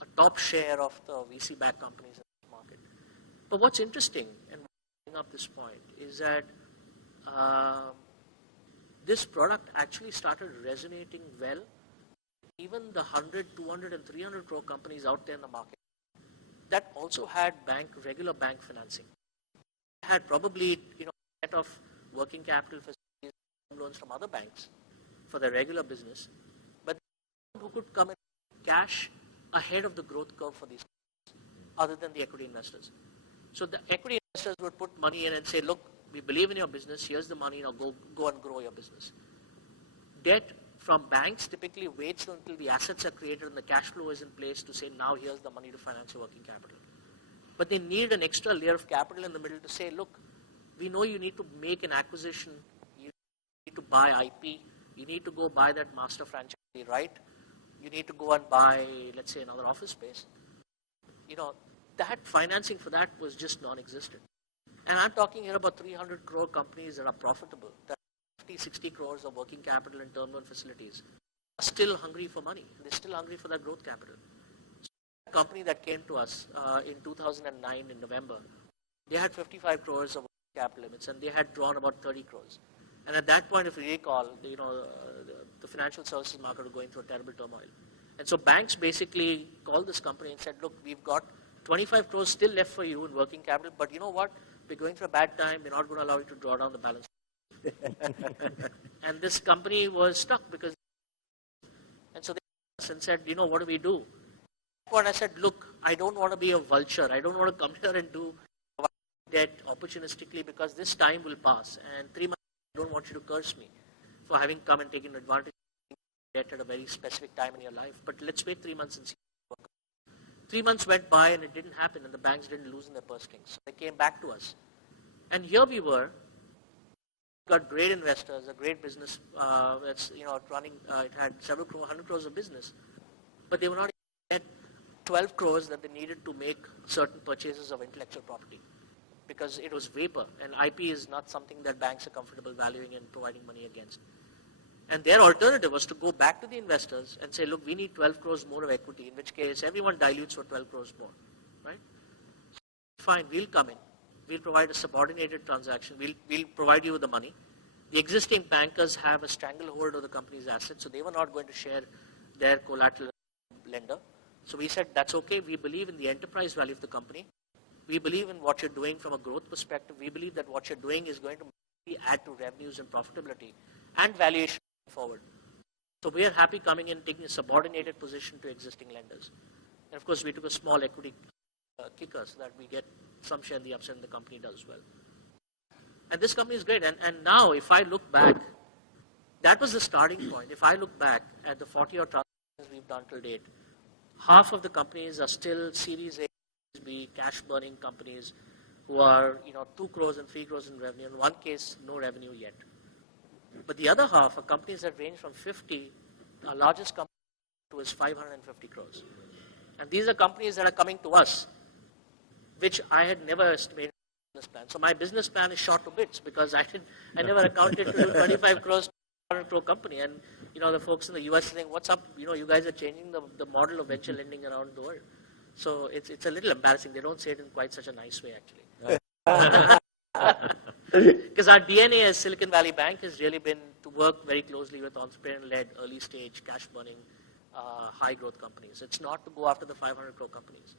a top share of the VC-backed companies in the market. But what's interesting, and bring up this point, is that this product actually started resonating well. Even the 100, 200, and 300 crore companies out there in the market that also had regular bank financing, had probably a set of working capital facilities, loans from other banks for their regular business, but who could come in cash ahead of the growth curve for these companies, other than the equity investors. So the equity investors would put money in and say, look, we believe in your business, here's the money, now go and grow your business. Debt from banks typically waits until the assets are created and the cash flow is in place to say, now here's the money to finance your working capital. But they need an extra layer of capital in the middle to say, look, we know you need to make an acquisition, you need to buy IP, you need to go buy that master franchisee, right? You need to go and buy, let's say, another office space. That financing for that was just non-existent. And I'm talking here about 300 crore companies that are profitable, that 50, 60 crores of working capital and term loan facilities, are still hungry for money. They're still hungry for that growth capital. So a company that came to us in 2009 in November, they had 55 crores of capital limits and they had drawn about 30 crores. And at that point, if you recall, the financial services market was going through a terrible turmoil. And so banks basically called this company and said, look, we've got 25 crores still left for you in working capital, but you know what? We're going through a bad time. We're not going to allow you to draw down the balance. And this company was stuck because, and so they asked us and said, what do we do? At that point I said, look, I don't want to be a vulture. I don't want to come here and do debt opportunistically because this time will pass. And 3 months, I don't want you to curse me for having come and taken advantage of debt at a very specific time in your life. But let's wait 3 months and see. 3 months went by and it didn't happen and the banks didn't loosen their purse strings. So they came back to us. And here we were, got great investors, a great business that's running, it had several 100 crores of business, but they were not at 12 crores that they needed to make certain purchases of intellectual property because it was vapor and IP is not something that banks are comfortable valuing and providing money against. And their alternative was to go back to the investors and say, look, we need 12 crores more of equity, in which case everyone dilutes for 12 crores more, right? So, fine, we'll come in. We'll provide a subordinated transaction. We'll provide you with the money. The existing bankers have a stranglehold of the company's assets, so they were not going to share their collateral lender. So we said, that's okay. We believe in the enterprise value of the company. We believe in what you're doing from a growth perspective. We believe that what you're doing is going to add to revenues and profitability and valuation forward. So we are happy coming in, taking a subordinated position to existing lenders. And of course, we took a small equity kicker so that we get some share in the upside and the company does well. And this company is great. And now, if I look back, that was the starting point. If I look back at the 40 odd transactions we've done till date, half of the companies are still Series A, B, cash burning companies who are 2 crores and 3 crores in revenue. In one case, no revenue yet. But the other half are companies that range from 50, our largest company was 550 crores. And these are companies that are coming to us, which I had never estimated in business plan. So my business plan is short to bits because I never accounted to do 25 crores to 100 crore company. And the folks in the US are saying, what's up? You guys are changing the model of venture lending around the world. So it's a little embarrassing. They don't say it in quite such a nice way, actually. Because our DNA as Silicon Valley Bank has really been to work very closely with entrepreneur-led, early-stage, cash-burning, high-growth companies. It's not to go after the 500 crore companies.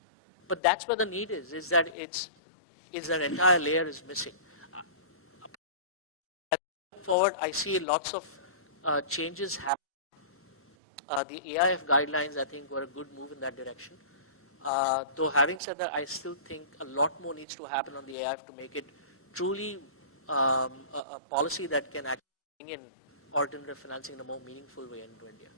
But that's where the need is that that entire layer is missing. Forward, I see lots of changes happening. The AIF guidelines, I think, were a good move in that direction. Though having said that, I still think a lot more needs to happen on the AIF to make it truly a policy that can actually bring in alternative financing in a more meaningful way into India.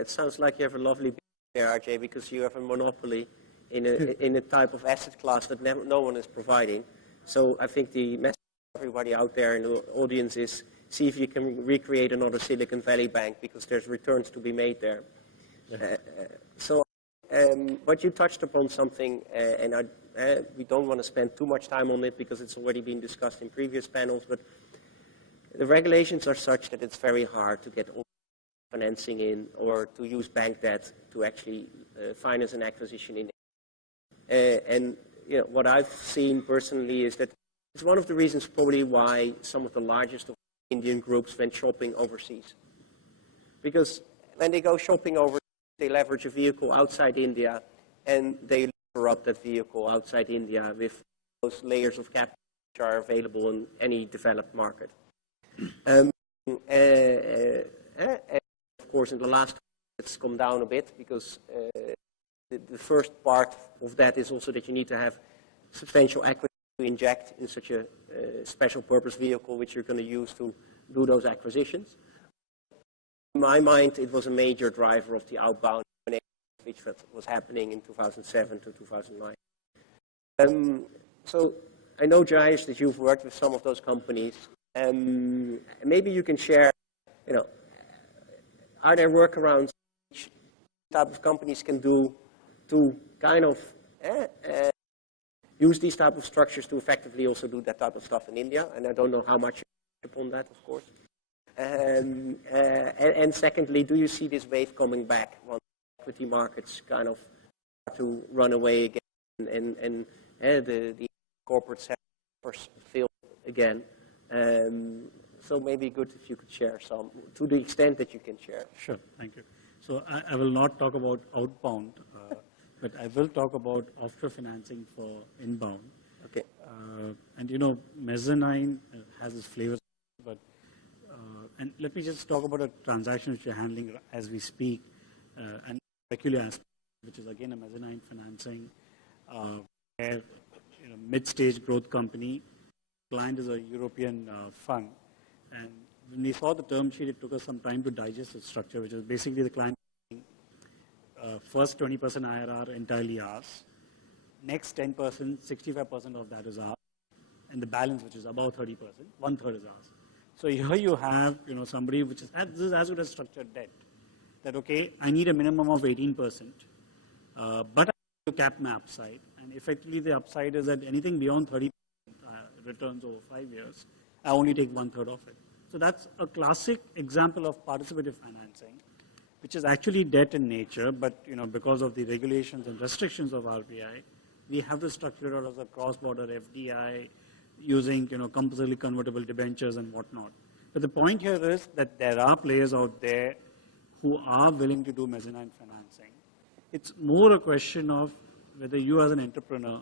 It sounds like you have a lovely business there, RJ, because you have a monopoly in a type of asset class that no one is providing. So I think the message to everybody out there in the audience is see if you can recreate another Silicon Valley bank because there's returns to be made there. But you touched upon something, and we don't want to spend too much time on it because it's already been discussed in previous panels, but the regulations are such that it's very hard to get financing in or to use bank debt to actually finance an acquisition in. And what I've seen personally is that it's one of the reasons probably why some of the largest of Indian groups went shopping overseas. Because when they go shopping overseas, they leverage a vehicle outside India and they lever up that vehicle outside India with those layers of capital which are available in any developed market. And of course, in the last it's come down a bit because the first part of that is also that you need to have substantial equity to inject in such a special purpose vehicle which you're going to use to do those acquisitions. In my mind, it was a major driver of the outbound which was happening in 2007 to 2009. So I know, Jayesh, that you've worked with some of those companies. Maybe you can share, are there workarounds which type of companies can do to kind of use these type of structures to effectively also do that type of stuff in India? And I don't know how much you upon that, of course. And secondly, do you see this wave coming back once equity markets kind of start to run away again and the corporate sector fail again? so maybe good if you could share some, to the extent that you can share. Sure, thank you. So I will not talk about outbound, but I will talk about offshore financing for inbound. Okay. And you know, mezzanine has its flavors, but and let me just talk about a transaction which we're handling as we speak, and peculiar aspect, which is again a mezzanine financing, where mid-stage growth company, client is a European fund, and when we saw the term sheet, it took us some time to digest the structure, which is basically the client first 20% IRR entirely ours, next 10%, 65% of that is ours, and the balance, which is about 30%, 1/3 is ours. So here you have, somebody which is, this is as good as structured debt, that okay, I need a minimum of 18%, but I need to cap my upside, and effectively the upside is that anything beyond 30% returns over 5 years, I only take 1/3 of it. So that's a classic example of participative financing, which is actually debt in nature, but because of the regulations and restrictions of RBI, we have to structure it as a cross-border FDI using compulsorily convertible debentures and whatnot. But the point here is that there are players out there who are willing to do mezzanine financing. It's more a question of whether you as an entrepreneur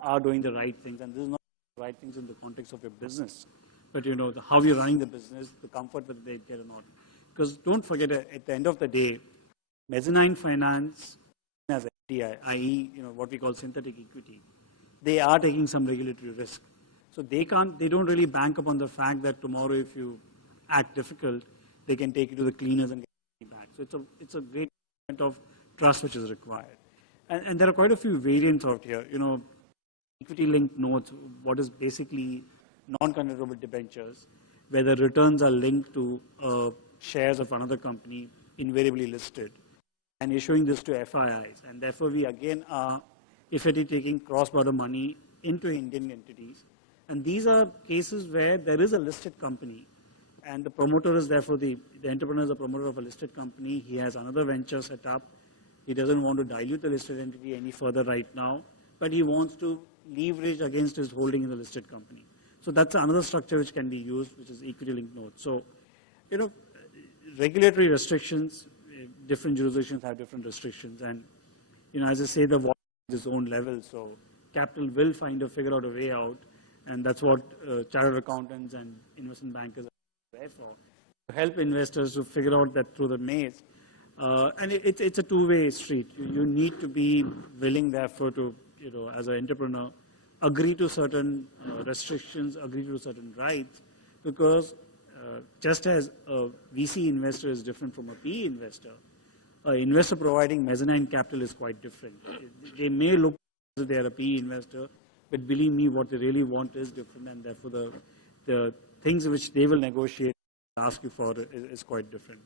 are doing the right things, and this is not the right things in the context of your business, but how you're running the business, the comfort whether they get or not. Because don't forget, at the end of the day, mezzanine finance as FDI, i.e., what we call synthetic equity, they are taking some regulatory risk. So they don't really bank upon the fact that tomorrow if you act difficult, they can take you to the cleaners and get you back. So it's a great element of trust which is required. And there are quite a few variants out here. Equity-linked notes, what is basically non-convertible debentures, where the returns are linked to shares of another company, invariably listed, and issuing this to FIIs. And therefore, we again are effectively taking cross-border money into Indian entities. And these are cases where there is a listed company, and the promoter is therefore the entrepreneur is a promoter of a listed company. He has another venture set up. He doesn't want to dilute the listed entity any further right now, but he wants to leverage against his holding in the listed company. So that's another structure which can be used, which is equity-linked notes. So, regulatory restrictions, different jurisdictions have different restrictions, and as I say, the water is its own level. So capital will figure out a way out, and that's what chartered accountants and investment bankers are there for, to help investors to figure out that through the maze. And it's a two-way street. You need to be willing, therefore, to as an entrepreneur, agree to certain restrictions, agree to certain rights, because just as a VC investor is different from a PE investor, an investor providing mezzanine capital is quite different. They may look as they are a PE investor, but believe me, what they really want is different, and therefore the things which they will negotiate and ask you for is quite different.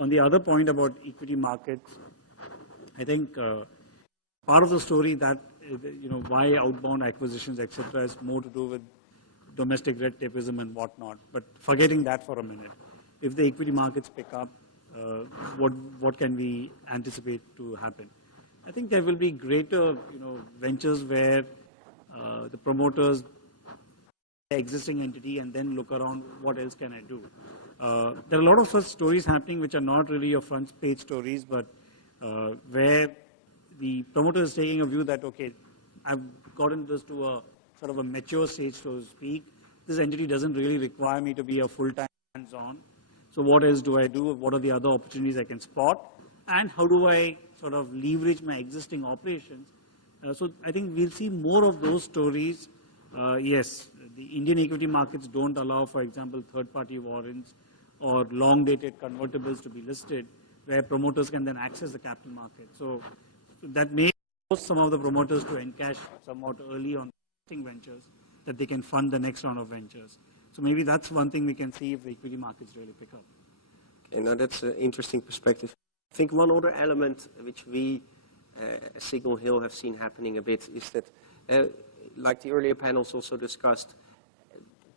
On the other point about equity markets, I think part of the story that why outbound acquisitions, etc., is more to do with domestic red tapeism and whatnot. But forgetting that for a minute, if the equity markets pick up, what can we anticipate to happen? I think there will be greater ventures where the promoters existing entity and then look around what else can I do. There are a lot of such stories happening which are not really your front page stories, but where the promoter is taking a view that, okay, I've gotten this to a sort of a mature stage, so to speak. This entity doesn't really require me to be a full-time hands-on. So what else do I do? What are the other opportunities I can spot? And how do I sort of leverage my existing operations? So I think we'll see more of those stories. Yes, the Indian equity markets don't allow, for example, third-party warrants or long-dated convertibles to be listed, where promoters can then access the capital market. So that may force some of the promoters to encash somewhat early on existing ventures, that they can fund the next round of ventures. So maybe that's one thing we can see if the equity markets really pick up. Okay, now that's an interesting perspective. I think one other element which we, at Signal Hill, have seen happening a bit is that, like the earlier panels also discussed,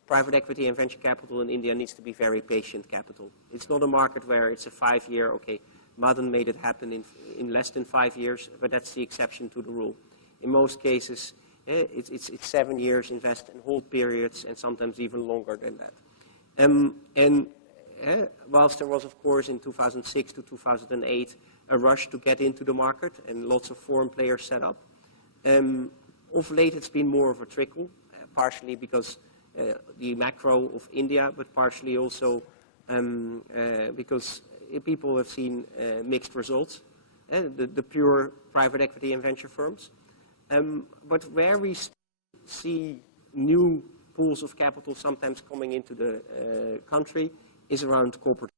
private equity and venture capital in India needs to be very patient capital. It's not a market where it's a 5-year, okay, Madan made it happen in less than 5 years, but that's the exception to the rule. In most cases, it's 7 years invest and hold periods, and sometimes even longer than that. And whilst there was, of course, in 2006 to 2008, a rush to get into the market and lots of foreign players set up, of late it's been more of a trickle, partially because the macro of India, but partially also because people have seen mixed results, the pure private equity and venture firms. But where we see new pools of capital sometimes coming into the country is around corporate.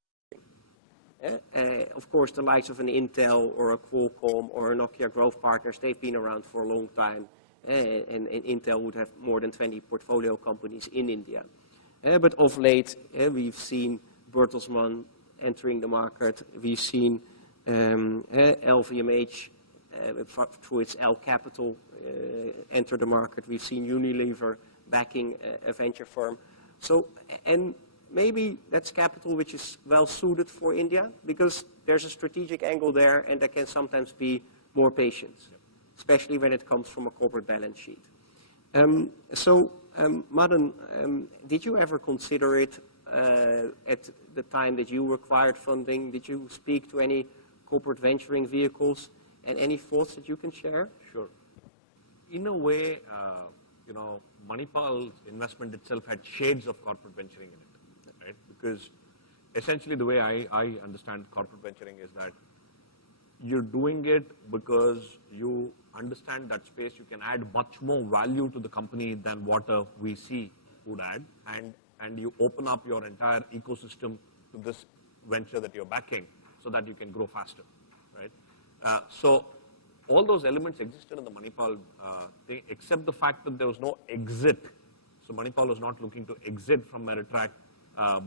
Of course, the likes of an Intel or a Qualcomm or a Nokia Growth Partners, they've been around for a long time, and Intel would have more than 20 portfolio companies in India. But of late, we've seen Bertelsmann entering the market. We've seen LVMH through its L Capital enter the market. We've seen Unilever backing a venture firm. So, and maybe that's capital which is well suited for India because there's a strategic angle there and there can sometimes be more patience, especially when it comes from a corporate balance sheet. Madan, did you ever consider it at the time that you required funding? Did you speak to any corporate venturing vehicles and any thoughts that you can share? Sure. In a way, Manipal's investment itself had shades of corporate venturing in it, right? Because essentially the way I understand corporate venturing is that you're doing it because you understand that space, you can add much more value to the company than what a VC would add, and you open up your entire ecosystem to this venture that you're backing so that you can grow faster, right? So all those elements existed in the Manipal thing, except the fact that there was no exit. So Manipal was not looking to exit from Meritrack,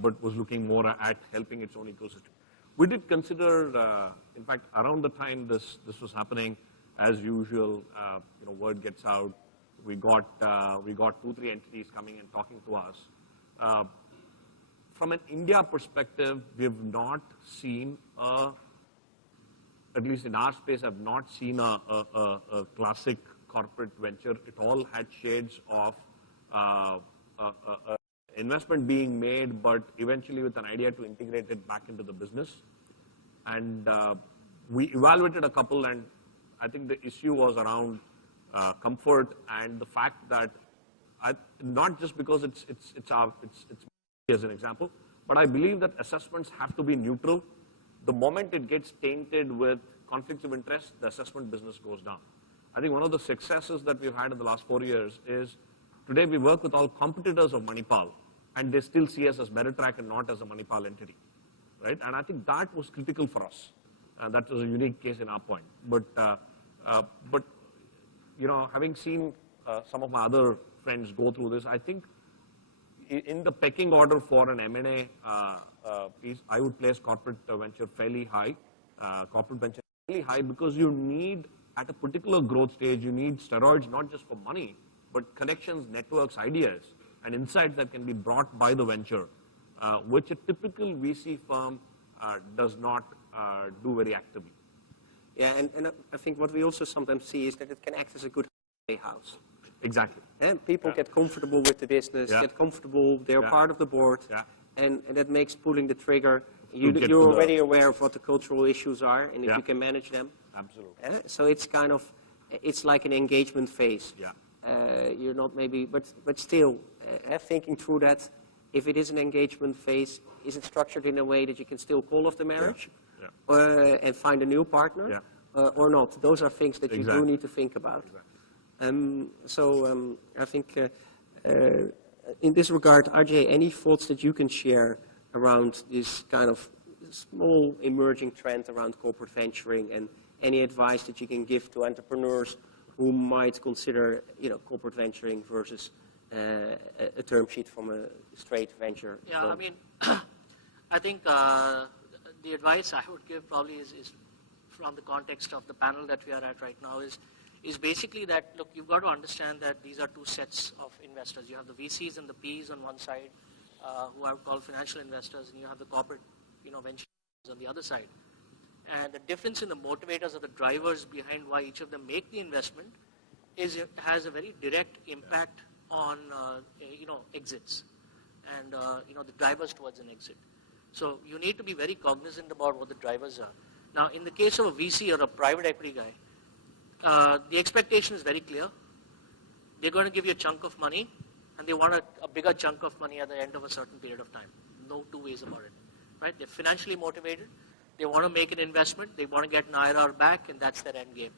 but was looking more at helping its own ecosystem. We did consider, in fact, around the time this was happening, as usual, word gets out. We got 2-3 entities coming and talking to us. From an India perspective, we have not seen at least in our space, I've not seen a classic corporate venture. It all had shades of investment being made, but eventually with an idea to integrate it back into the business. And we evaluated a couple, and I think the issue was around comfort and the fact that not just because it's as an example, but I believe that assessments have to be neutral. The moment it gets tainted with conflicts of interest, the assessment business goes down. I think one of the successes that we've had in the last 4 years is today we work with all competitors of Manipal, and they still see us as Meritrack and not as a Manipal entity, right? And I think that was critical for us. That was a unique case in our point. But having seen some of my other friends go through this, I think in the pecking order for an M&A piece, I would place corporate venture fairly high. Corporate venture fairly high because you need, at a particular growth stage, you need steroids not just for money, but connections, networks, ideas, and insights that can be brought by the venture, which a typical VC firm does not do very actively. Yeah, and I think what we also sometimes see is that it can act as a good house. Exactly. And people get comfortable with the business, get comfortable, they're part of the board, and that makes pulling the trigger. You're already aware of what the cultural issues are, and if you can manage them. Absolutely. So it's kind of, it's like an engagement phase. Yeah. You're not maybe, but still, thinking through that, if it is an engagement phase, is it structured in a way that you can still call off the marriage and find a new partner or not? Those are things that you do need to think about. Exactly. I think in this regard, Ajay, any thoughts that you can share around this kind of small emerging trend around corporate venturing, and any advice that you can give to entrepreneurs who might consider, corporate venturing versus a term sheet from a straight venture? Yeah, firm? I mean, I think the advice I would give probably is from the context of the panel that we are at right now is basically that, look, you've got to understand that these are two sets of investors. You have the VCs and the Ps on one side, who are called financial investors, and you have the corporate, venture on the other side. And the difference in the motivators or the drivers behind why each of them make the investment is it has a very direct impact on, exits. and the drivers towards an exit. So you need to be very cognizant about what the drivers are. Now, in the case of a VC or a private equity guy, the expectation is very clear. They're going to give you a chunk of money, and they want a bigger chunk of money at the end of a certain period of time. No two ways about it, right? They're financially motivated. They want to make an investment. They want to get an IRR back, and that's their end game.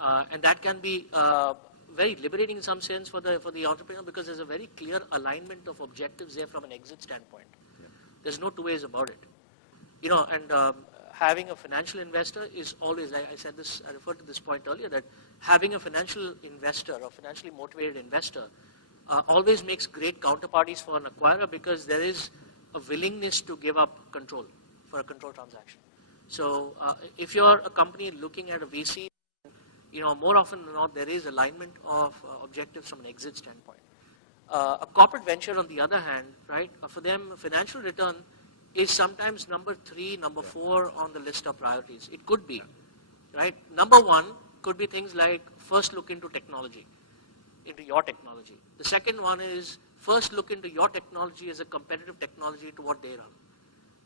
And that can be very liberating in some sense for the entrepreneur, because there's a very clear alignment of objectives there from an exit standpoint. Yeah. There's no two ways about it. And having a financial investor is always, I said this, I referred to this point earlier, that having a financial investor or financially motivated investor always makes great counterparties for an acquirer, because there is a willingness to give up control for a control transaction. So if you're a company looking at a VC, more often than not, there is alignment of objectives from an exit standpoint. A corporate venture, on the other hand, right, for them, financial return is sometimes number 3, number 4 on the list of priorities. It could be, right? Number 1 could be things like first look into technology, into your technology. The second one is first look into your technology as a competitive technology to what they run.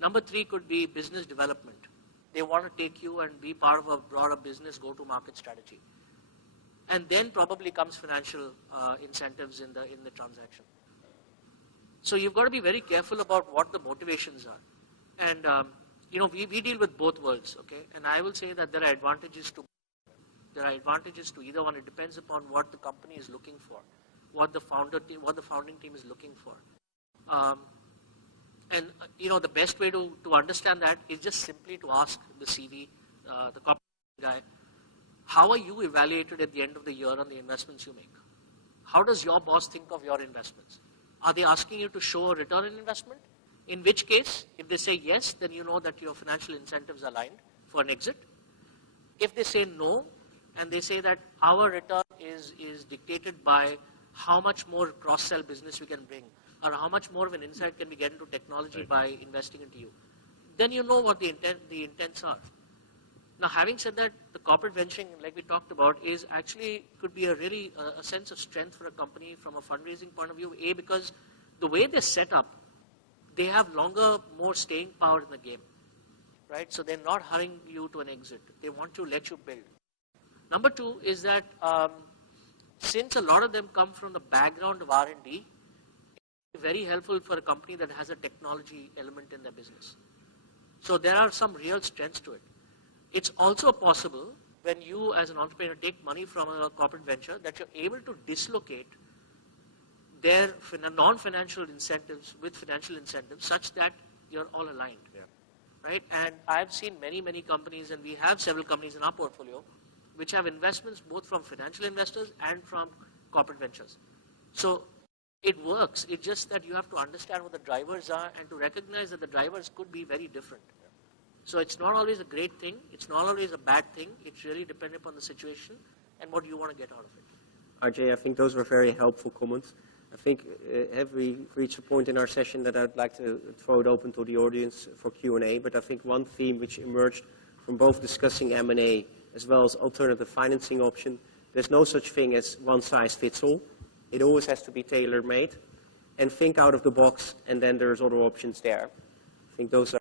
Number 3 could be business development. They want to take you and be part of a broader business go-to-market strategy. And then probably comes financial incentives in the transaction. So you've got to be very careful about what the motivations are. And, we deal with both worlds, okay? And I will say that there are advantages to either one. It depends upon what the company is looking for, what the founding team is looking for. And the best way to understand that is just simply to ask the CV, the corporate guy, how are you evaluated at the end of the year on the investments you make? How does your boss think of your investments? Are they asking you to show a return on investment? In which case, if they say yes, then you know that your financial incentives are aligned for an exit. If they say no, and they say that our return is dictated by how much more cross-sell business we can bring, or how much more of an insight can we get into technology by investing into you, then you know what the intents are. Now, having said that, the corporate venturing, like we talked about, is actually could be a sense of strength for a company from a fundraising point of view. Because the way they're set up, they have longer, more staying power in the game, right? So they're not hurrying you to an exit. They want to let you build. Number 2 is that since a lot of them come from the background of R&D, it's very helpful for a company that has a technology element in their business. So there are some real strengths to it. It's also possible when you as an entrepreneur take money from a corporate venture that you're able to dislocate their non-financial incentives with financial incentives such that you're all aligned, right? And I've seen many companies, and we have several companies in our portfolio which have investments both from financial investors and from corporate ventures. So it works. It's just that you have to understand what the drivers are and to recognize that the drivers could be very different. So it's not always a great thing. It's not always a bad thing. It's really dependent upon the situation and what you want to get out of it. RJ, I think those were very helpful comments. I think have we reached a point in our session that I'd like to throw it open to the audience for Q&A, but I think one theme which emerged from both discussing M&A as well as alternative financing option, there's no such thing as one size fits all. It always has to be tailor-made, and think out of the box, and then there's other options there. I think those are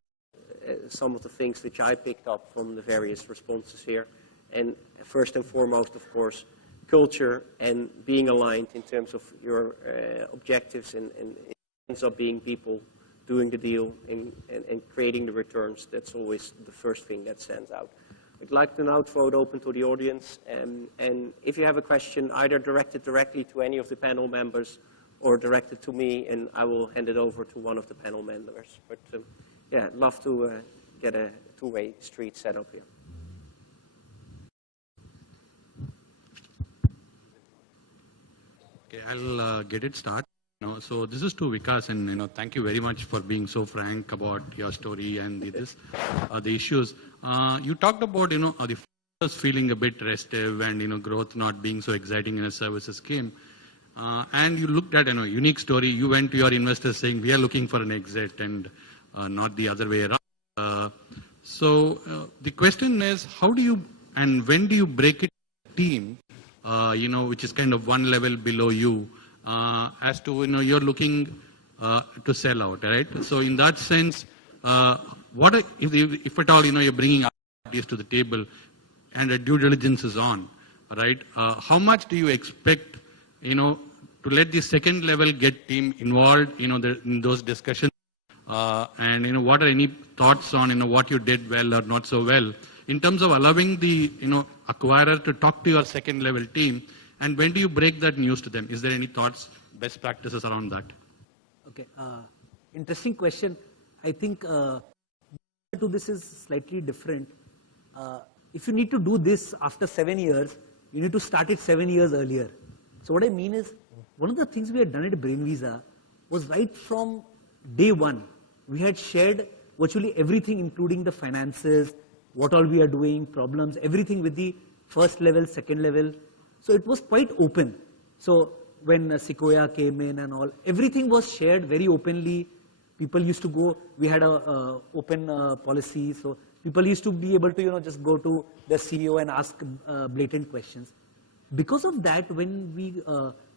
some of the things which I picked up from the various responses here. And first and foremost, of course, culture and being aligned in terms of your objectives, and it ends up being people doing the deal and creating the returns. That's always the first thing that stands out. I'd like to now throw it open to the audience, and if you have a question, either directed directly to any of the panel members or directed to me, and I will hand it over to one of the panel members. But yeah, I'd love to get a two-way street set up here. Okay, I'll get it started. So this is to Vikas, and thank you very much for being so frank about your story and the issues. You talked about the first feeling a bit restive and growth not being so exciting in a services scheme, and you looked at a unique story. You went to your investors saying we are looking for an exit and not the other way around. So the question is, how do you and when do you break it to a team, which is kind of one level below you? As to you're looking to sell out, right? So in that sense, what if at all, you're bringing ideas to the table and a due diligence is on, right? How much do you expect, to let the second level get team involved, in those discussions? And what are any thoughts on, what you did well or not so well in terms of allowing the, acquirer to talk to your second level team? And when do you break that news to them? Is there any thoughts, best practices around that? Okay, interesting question. I think to this is slightly different. If you need to do this after 7 years, you need to start it 7 years earlier. So what I mean is, one of the things we had done at BrainVisa was right from day one, we had shared virtually everything, including the finances, what all we are doing, problems, everything with the first level, second level. So it was quite open. So when Sequoia came in and all, everything was shared very openly. People used to go, we had a open policy, so people used to be able to, just go to the CEO and ask blatant questions. Because of that, when we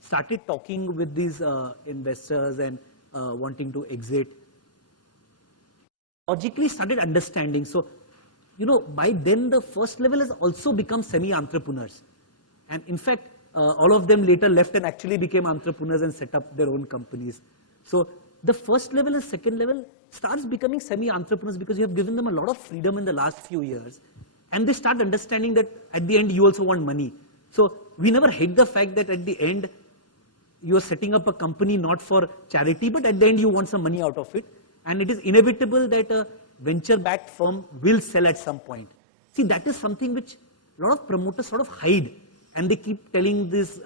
started talking with these investors and wanting to exit, logically started understanding. So, by then the first level has also become semi-entrepreneurs. And in fact, all of them later left and actually became entrepreneurs and set up their own companies. So the first level and second level starts becoming semi-entrepreneurs because you have given them a lot of freedom in the last few years. And they start understanding that at the end you also want money. So we never hid the fact that at the end you are setting up a company not for charity, but at the end you want some money out of it. And it is inevitable that a venture-backed firm will sell at some point. See, that is something which a lot of promoters sort of hide. And they keep telling this,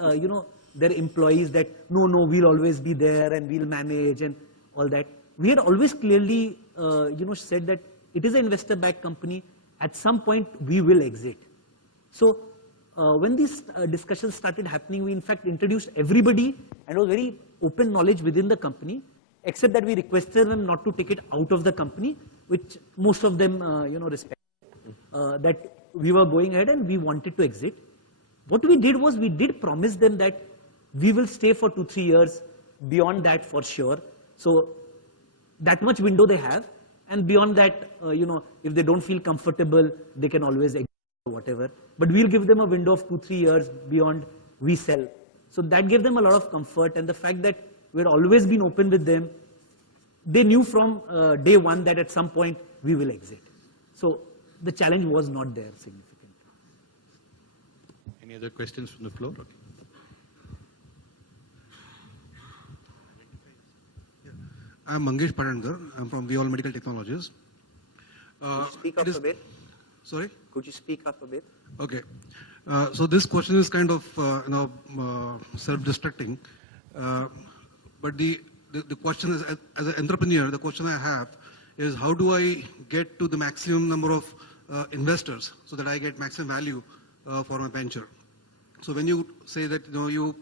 their employees that, no, we'll always be there and we'll manage and all that. We had always clearly, said that it is an investor-backed company. At some point, we will exit. So when these discussions started happening, we in fact introduced everybody and it was very open knowledge within the company, except that we requested them not to take it out of the company, which most of them, respect, that we were going ahead and we wanted to exit. What we did was we did promise them that we will stay for 2-3 years, beyond that for sure. So that much window they have, and beyond that, if they don't feel comfortable, they can always exit or whatever. But we'll give them a window of 2-3 years beyond we sell. So that gave them a lot of comfort, and the fact that we had always been open with them, they knew from day one that at some point we will exit. So the challenge was not there significant. Any other questions from the floor? Okay. I'm Mangesh Padandar. I'm from Viol Medical Technologies. Could you speak up a bit? Sorry? Could you speak up a bit? Okay. So this question is kind of, self-destructing. But the question is, as an entrepreneur, the question I have is how do I get to the maximum number of investors so that I get maximum value for my venture? So when you say that you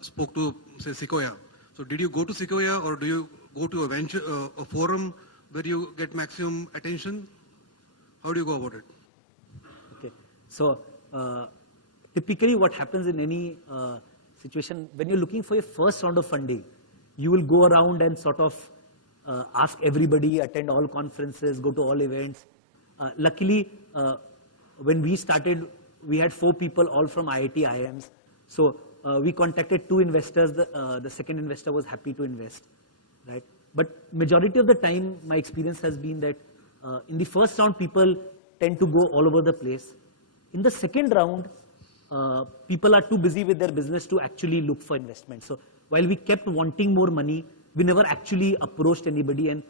spoke to, say, Sequoia, so did you go to Sequoia or do you go to a venture, a forum where you get maximum attention? How do you go about it? Okay, so typically what happens in any situation, when you're looking for your first round of funding, you will go around and sort of ask everybody, attend all conferences, go to all events. Luckily, when we started, we had 4 people all from IIT IIMs. So we contacted 2 investors. The second investor was happy to invest, right? But majority of the time, my experience has been that in the first round, people tend to go all over the place. In the second round, people are too busy with their business to actually look for investment. So while we kept wanting more money, we never actually approached anybody. And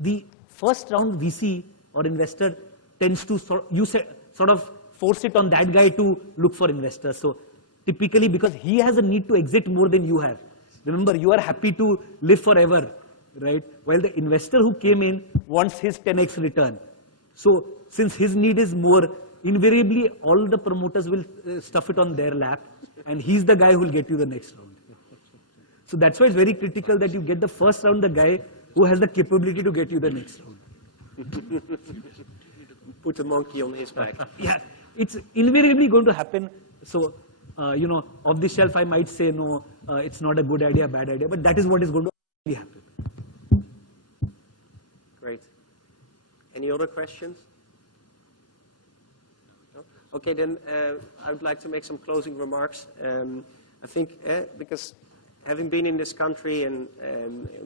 the first round VC or investor tends to sort of force it on that guy to look for investors. So typically, because he has a need to exit more than you have. Remember, you are happy to live forever, right? While the investor who came in wants his 10x return. So since his need is more, invariably all the promoters will stuff it on their lap, and he's the guy who will get you the next round. So that's why it's very critical that you get the first round the guy who has the capability to get you the next round. Put a monkey on his back. Yeah, it's invariably going to happen. So, off the shelf I might say, no, it's not a good idea, bad idea, but that is what is going to really happy. Great. Any other questions? No? Okay, then I would like to make some closing remarks. I think because having been in this country and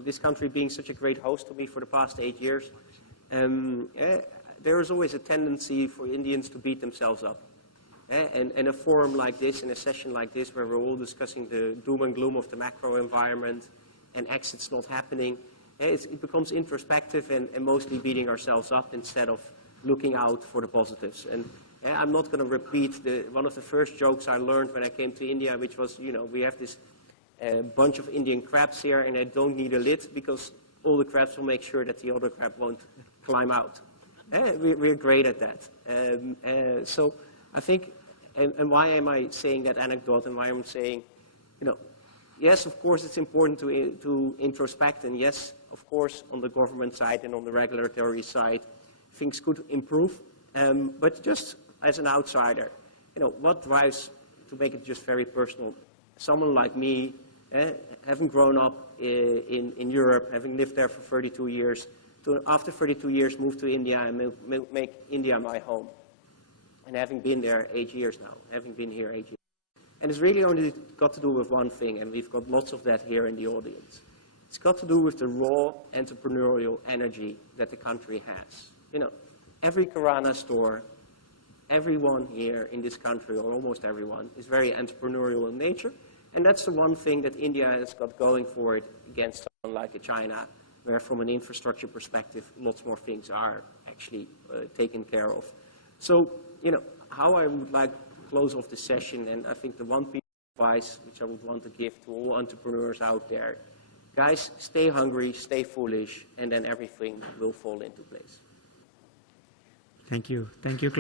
this country being such a great host to me for the past 8 years, there is always a tendency for Indians to beat themselves up. And a forum like this, and a session like this, where we're all discussing the doom and gloom of the macro environment and exits not happening, it becomes introspective and mostly beating ourselves up instead of looking out for the positives. And I'm not going to repeat one of the first jokes I learned when I came to India, which was, we have this bunch of Indian crabs here, and I don't need a lid because all the crabs will make sure that the other crab won't climb out. We're great at that. So I think, and why am I saying that anecdote, and why I'm saying, yes, of course, it's important to introspect, and yes, of course, on the government side and on the regulatory side, things could improve. But just as an outsider, what drives, to make it just very personal, someone like me, having grown up in Europe, having lived there for 32 years, to after 32 years move to India and make India my home. And having been there 8 years now, having been here 8 years. And it's really only got to do with one thing, and we've got lots of that here in the audience. It's got to do with the raw entrepreneurial energy that the country has. Every Kirana store, everyone here in this country, or almost everyone, is very entrepreneurial in nature. And that's the one thing that India has got going for it against someone like China, where from an infrastructure perspective, lots more things are actually taken care of. So, how I would like to close off the session, and I think the one piece of advice which I would want to give to all entrepreneurs out there, guys, stay hungry, stay foolish, and then everything will fall into place. Thank you. Thank you.